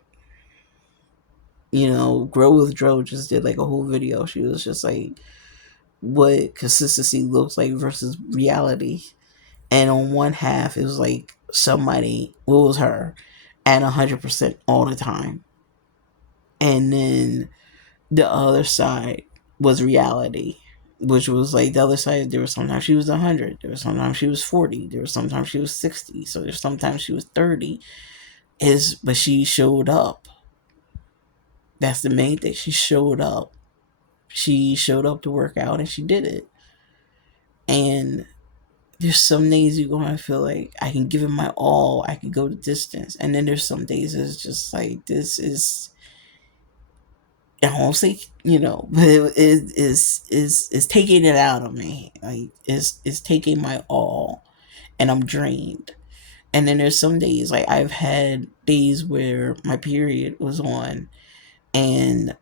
Grow with Dro just did, like, a whole video. She was just like, what consistency looks like versus reality. and on one half it was like somebody, what was her, at 100% all the time, and then the other side was reality, which was like the other side. There was sometimes she was 100, there was sometimes she was 40, there was sometimes she was 60, so there's sometimes she was 30. But she showed up. That's the main thing. She showed up. She showed up to work out and she did it. And there's some days you're gonna feel like I can give it my all, I can go the distance. And then there's some days it's just like this is, I won't say, but is taking it out of me. Like it's taking my all and I'm drained. And then there's some days, like I've had days where my period was on and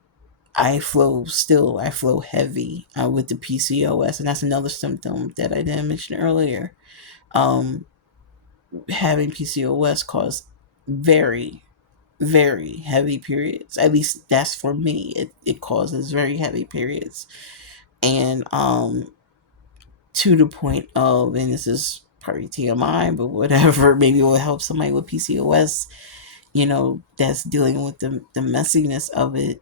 I flow heavy with the PCOS, and that's another symptom that I didn't mention earlier. Um, Having PCOS cause very, very heavy periods. At least that's for me. It causes very heavy periods, and to the point of, and this is probably TMI, but whatever. Maybe it will help somebody with PCOS. That's dealing with the messiness of it.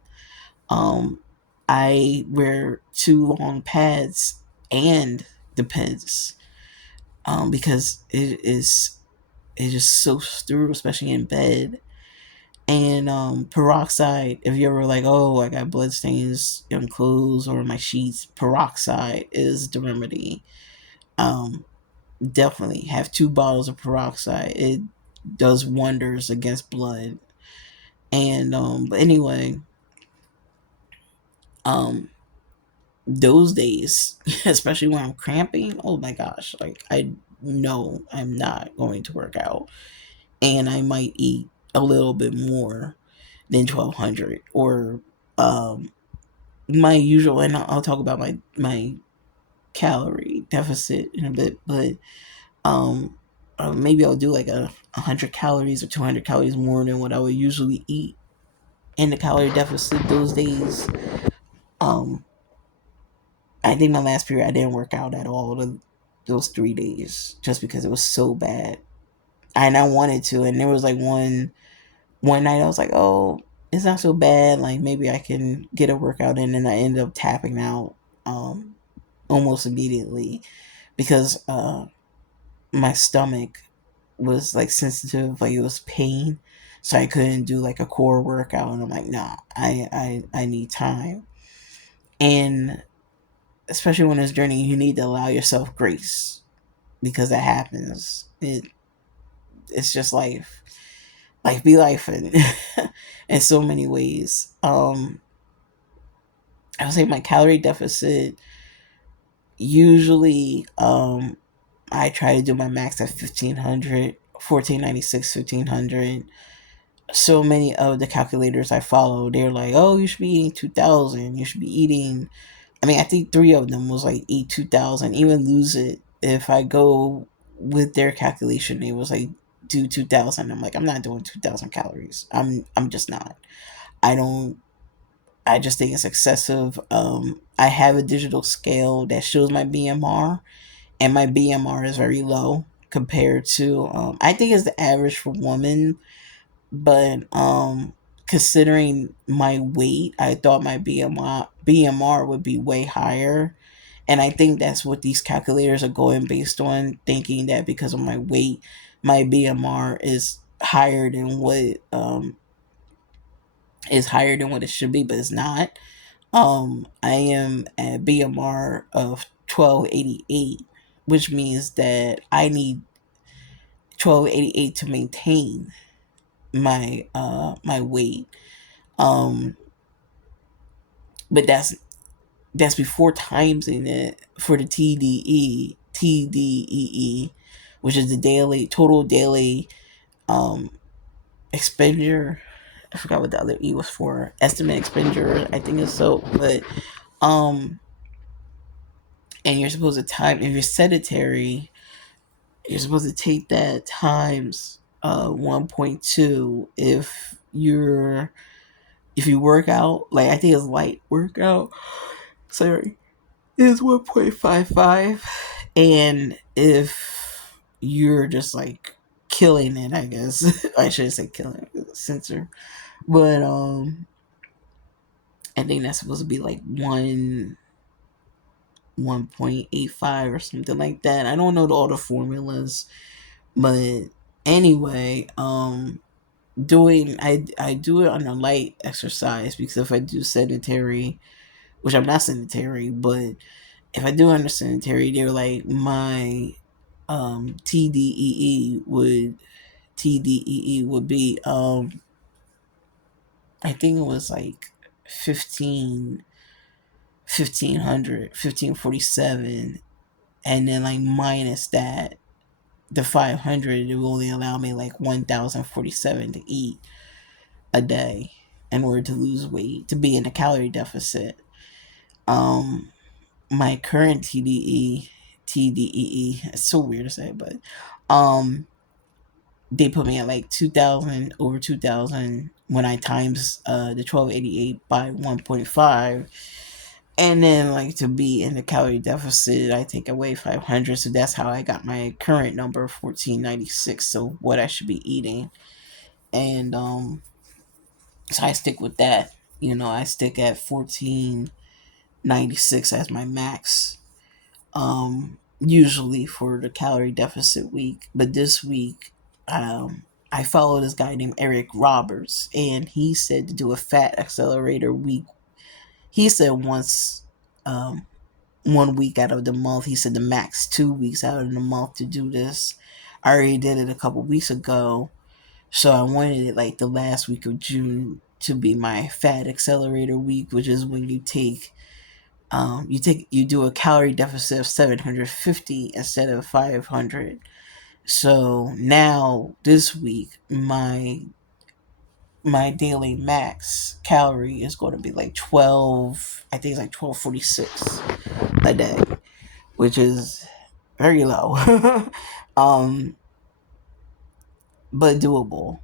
Um, I wear two long pads and the peds, because it just soaks through, especially in bed. And peroxide, if you're ever like, oh, I got blood stains on clothes or my sheets, peroxide is the remedy. Um, Definitely have 2 bottles of peroxide. It does wonders against blood. And but anyway, um, those days, especially when I'm cramping, oh my gosh, like I know I'm not going to work out, and I might eat a little bit more than 1200, or um my usual. And I'll talk about my calorie deficit in a bit, but um maybe I'll do like 100 calories or 200 calories more than what I would usually eat in the calorie deficit those days. um I think my last period I didn't work out at all those 3 days, just because it was so bad, and I wanted to. And there was like one night I was like, oh, it's not so bad. Like maybe I can get a workout in, and I ended up tapping out um, almost immediately, because my stomach was like sensitive, like it was pain, so I couldn't do like a core workout. And I'm like, nah, I need time. And especially when it's journey, you need to allow yourself grace, because that happens. It's just life. Life be life in so many ways. I would say my calorie deficit, usually I try to do my max at 1500, 1496, 1500. So many of the calculators I follow, they're like, oh, you should be eating 2000. You should be eating, I mean, I think 3 of them was like eat 2000, even lose it. If I go with their calculation, it was like do 2000. I'm like, I'm not doing 2000 calories. I'm just not. I don't, I just think it's excessive. I have a digital scale that shows my BMR, and my BMR is very low compared to, I think it's the average for women, but considering my weight, I thought my BMR would be way higher. And I think that's what these calculators are going based on, thinking that because of my weight, my BMR is higher than what it should be, but it's not. I am at BMR of 1288, which means that I need 1288 to maintain my weight. Um, but that's before timesing it for the TDEE, which is the daily total daily um expenditure. I forgot what the other E was for. Estimate expenditure, I think it's so. But um, and you're supposed to time, if you're sedentary, you're supposed to take that times 1.2. If you work out, like I think it's light workout, sorry, is 1.55. And if you're just like killing it, I guess. I shouldn't say killing it, censor. But I think that's supposed to be like 1.85 or something like that. I don't know all the formulas, but anyway, doing I do it on a light exercise, because if I do sedentary, which I'm not sedentary, but if I do under sedentary, they're like my TDEE would be I think it was like 15 1547, and then like minus that, the 500, it will only allow me like 1047 to eat a day in order to lose weight, to be in a calorie deficit. Um, my current TDEE, it's so weird to say, but um, they put me at like 2,000, over 2,000 when I times the 1288 by 1.5. And then, like, to be in the calorie deficit, I take away 500. So that's how I got my current number, 1496. So what I should be eating. And so I stick with that. I stick at 1496 as my max. Usually for the calorie deficit week. But this week, I follow this guy named Eric Roberts, and he said to do a fat accelerator week. He said once, 1 week out of the month. He said the max 2 weeks out of the month to do this. I already did it a couple weeks ago, so I wanted it like the last week of June to be my fat accelerator week, which is when you do a calorie deficit of 750 instead of 500. So now this week, my daily max calorie is going to be like 12. I think it's like 1246 a day, which is very low. um, but doable.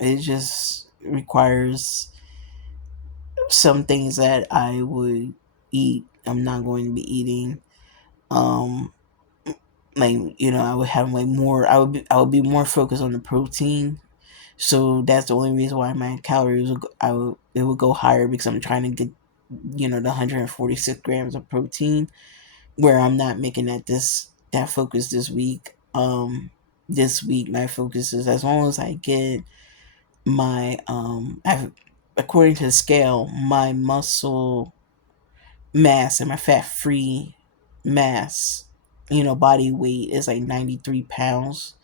It just requires some things that I would eat. I'm not going to be eating. Um, like, I would have like more. I would be more focused on the protein. So that's the only reason why my calories it would go higher, because I'm trying to get the 146 grams of protein, where I'm not making that focus this week. This week my focus is, as long as I get my according to the scale, my muscle mass and my fat free mass, body weight is like 93 pounds.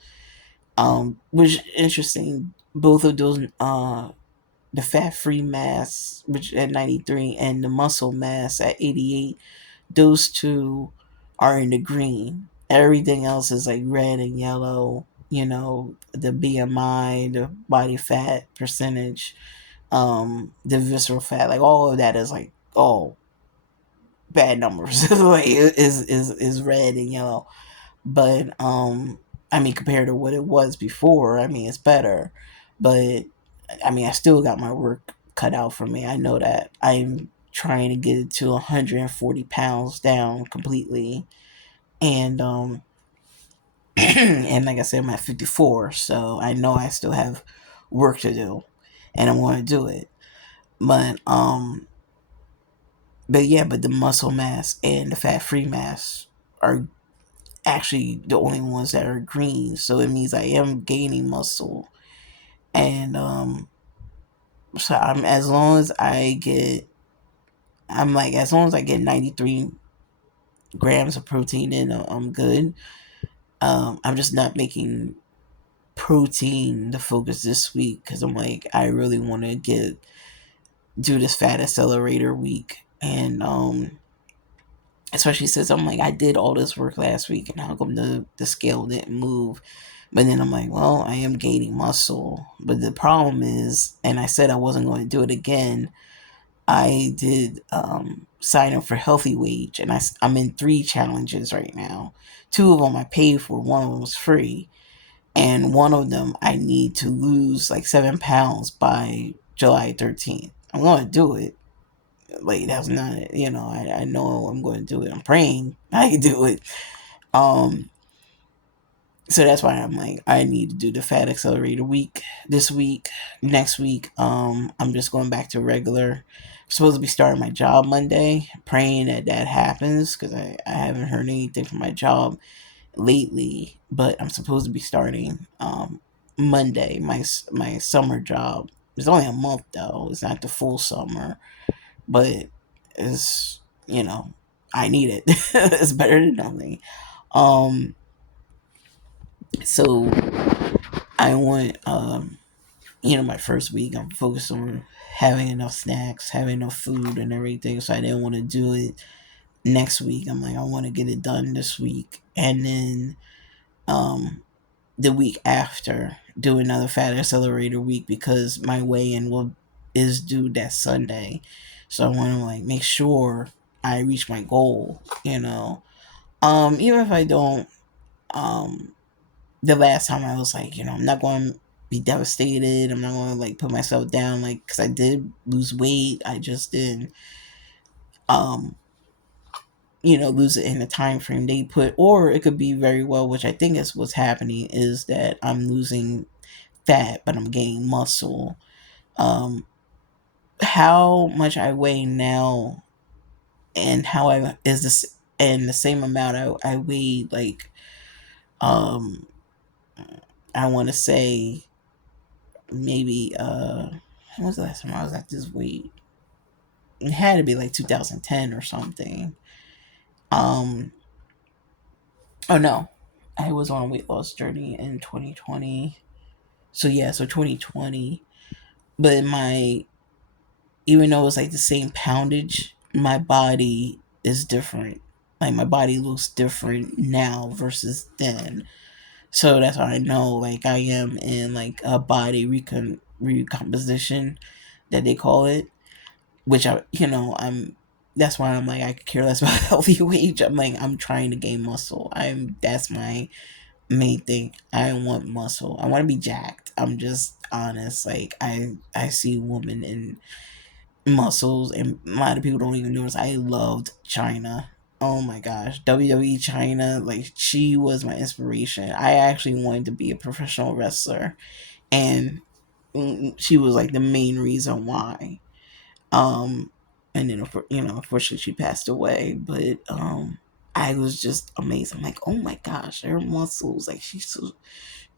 Which is interesting. Both of those, the fat free mass, which at 93, and the muscle mass at 88, those two are in the green. Everything else is like red and yellow. The BMI, the body fat percentage, the visceral fat, like all of that is like all bad numbers. Like is red and yellow. But I mean, compared to what it was before, I mean, it's better. But I mean, I still got my work cut out for me. I know that. I'm trying to get it to 140 pounds down completely. And and like I said, I'm at 54, so I know I still have work to do, and I want to do it. But yeah, but the muscle mass and the fat free mass are actually the only ones that are green. So it means I am gaining muscle. And so as long as I get 93 grams of protein in, I'm good. I'm just not making protein the focus this week, because I'm like, I really want to do this fat accelerator week. And especially since I'm like, I did all this work last week, and how come the scale didn't move? But then I'm like, well, I am gaining muscle. But the problem is, and I said I wasn't going to do it again, I did sign up for Healthy Wage, and I'm in 3 challenges right now. 2 of them I paid for, one of them was free. And one of them I need to lose like 7 pounds by July 13th. I'm going to do it. Like, that's not, I know I'm going to do it. I'm praying I can do it. Um, So that's why I'm like, I need to do the Fat Accelerator week this week. Next week, I'm just going back to regular. I'm supposed to be starting my job Monday, praying that that happens because I haven't heard anything from my job lately. But I'm supposed to be starting Monday, my summer job. It's only a month though. It's not the full summer, but it's, I need it. It's better than nothing. Um, so I want, my first week, I'm focused on having enough snacks, having enough food and everything. So I didn't want to do it next week. I'm like, I want to get it done this week. And then um, the week after, do another Fat Accelerator week because my weigh in is due that Sunday. So I want to like make sure I reach my goal. Even if I don't, um, the last time I was like, I'm not going to be devastated. I'm not going to like put myself down, like, because I did lose weight. I just didn't, um, lose it in the time frame they put. Or it could be very well, which I think is what's happening, is that I'm losing fat, but I'm gaining muscle. Um, how much I weigh now and how I is this and the same amount I weighed like I want to say maybe when was the last time I was at this weight? It had to be like 2010 or something. Um, oh no, I was on a weight loss journey in 2020. So yeah, so 2020. But even though it's like the same poundage, my body is different. Like my body looks different now versus then. So that's how I know like I am in like a body recomposition that they call it, which I'm that's why I'm like I could care less about healthy weight. I'm like I'm trying to gain muscle. That's my main thing. I want muscle. I want to be jacked. I'm just honest. Like I see women in muscles, and a lot of people don't even notice. I loved China. Oh my gosh, WWE China, like she was my inspiration. I actually wanted to be a professional wrestler, and she was like the main reason why. Um, and then unfortunately she passed away. But I was just amazed. I'm like, oh my gosh, her muscles, like she's so.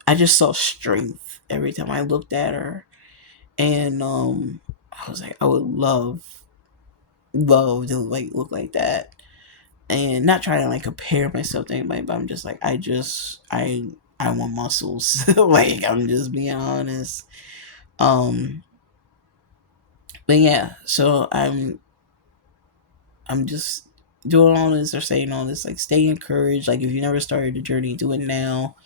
I just saw strength every time I looked at her, and I was like, I would love to like look like that, and not trying to like compare myself to anybody, but I'm just like, I want muscles. Like I'm just being honest. Um, but yeah, so I'm just doing all this or saying all this, like stay encouraged. Like if you never started the journey, do it now.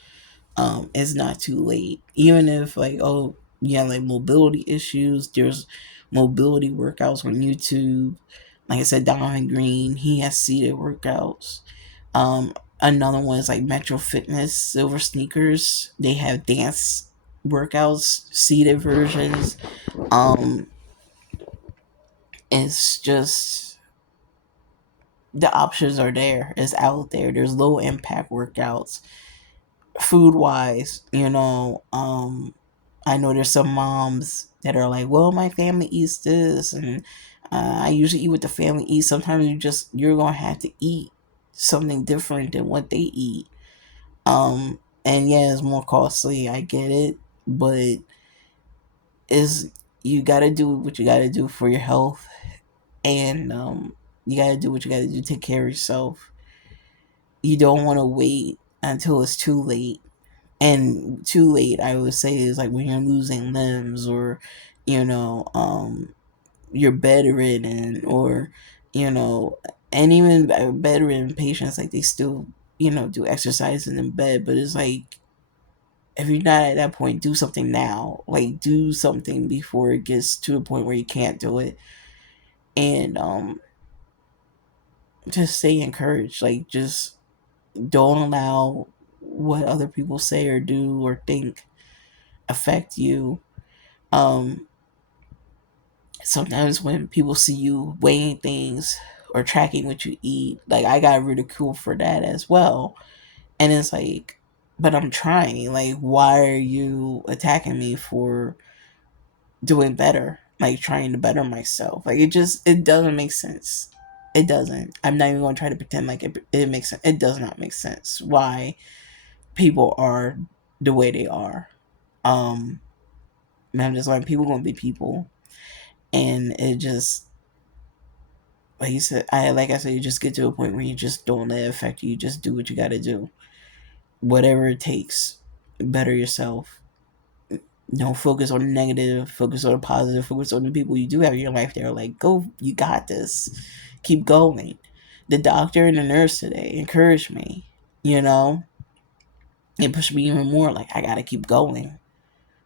It's not too late. Even if like, oh yeah, like mobility issues, there's mobility workouts on YouTube. Like I said, Don Green, he has seated workouts. Another one is like Metro Fitness Silver Sneakers. They have dance workouts, seated versions. Um, it's just the options are there. It's out there. There's low impact workouts. Food wise, I know there's some moms that are like, well, my family eats this, and I usually eat what the family eats. Sometimes you're gonna have to eat something different than what they eat. And yeah, it's more costly. I get it, but is you gotta do what you gotta do for your health, and you gotta do what you gotta do to take care of yourself. You don't want to wait until it's too late. And too late, I would say, is like when you're losing limbs, or you know um you're bedridden, or you know and even bedridden patients, like they still do exercising in bed. But it's like, if you're not at that point, do something now. Like do something before it gets to a point where you can't do it. And just stay encouraged. Like just don't allow what other people say or do or think affect you. um Sometimes when people see you weighing things or tracking what you eat, like I got ridiculed for that as well. And it's like, but I'm trying. Like, why are you attacking me for doing better? Like, trying to better myself. Like, it doesn't make sense. It doesn't. I'm not even going to try to pretend like it makes sense. It does not make sense why people are the way they are. Um, and I'm just like, people going to be people. And it just, like you said, like I said, you just get to a point where you just don't let it affect you. You just do what you got to do, whatever it takes. Better yourself. Don't focus on the negative. Focus on the positive. Focus on the people you do have in your life. They're like, go, you got this. Keep going. The doctor and the nurse today encouraged me. You know, it pushed me even more. Like, I got to keep going.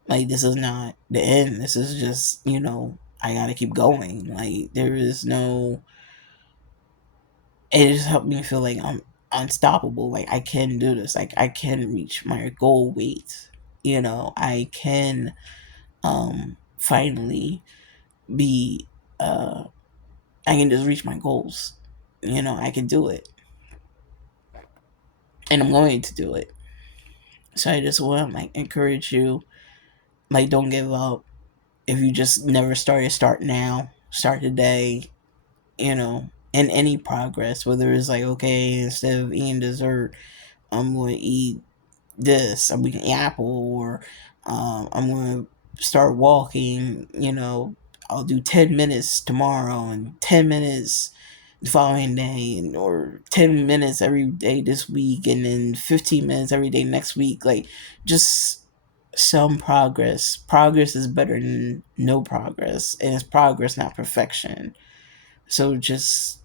Like, this is not the end. This is just, I got to keep going. Like, there is no, it just helped me feel like I'm unstoppable. Like, I can do this. Like, I can reach my goal weight. I can finally be I can just reach my goals. I can do it. And I'm going to do it. So I just want to like encourage you, like, don't give up. If you just never started, start now. Start today, and any progress, whether it's like, okay, instead of eating dessert, I'm going to eat this. I'm eating apple, or I'm going to start walking. I'll do 10 minutes tomorrow and 10 minutes the following day, or 10 minutes every day this week, and then 15 minutes every day next week. Like, just some progress. Progress is better than no progress, and it's progress, not perfection. So just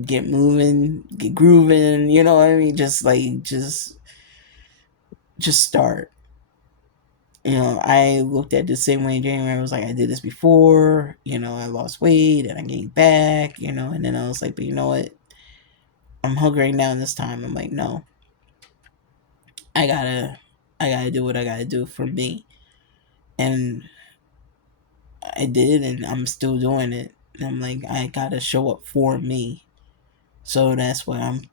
get moving, get grooving, you know what I mean? Just start. I looked at the same way in January. I was like, I did this before. I lost weight and I gained back. And then I was like, but you know what? I'm hunkering down this time. I'm like, no, I gotta, I gotta do what I gotta do for me, and I did, and I'm still doing it. And I'm like, I gotta show up for me. So that's what I'm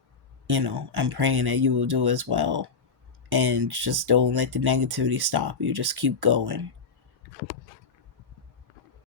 praying that you will do as well. And just don't let the negativity stop you. Just keep going.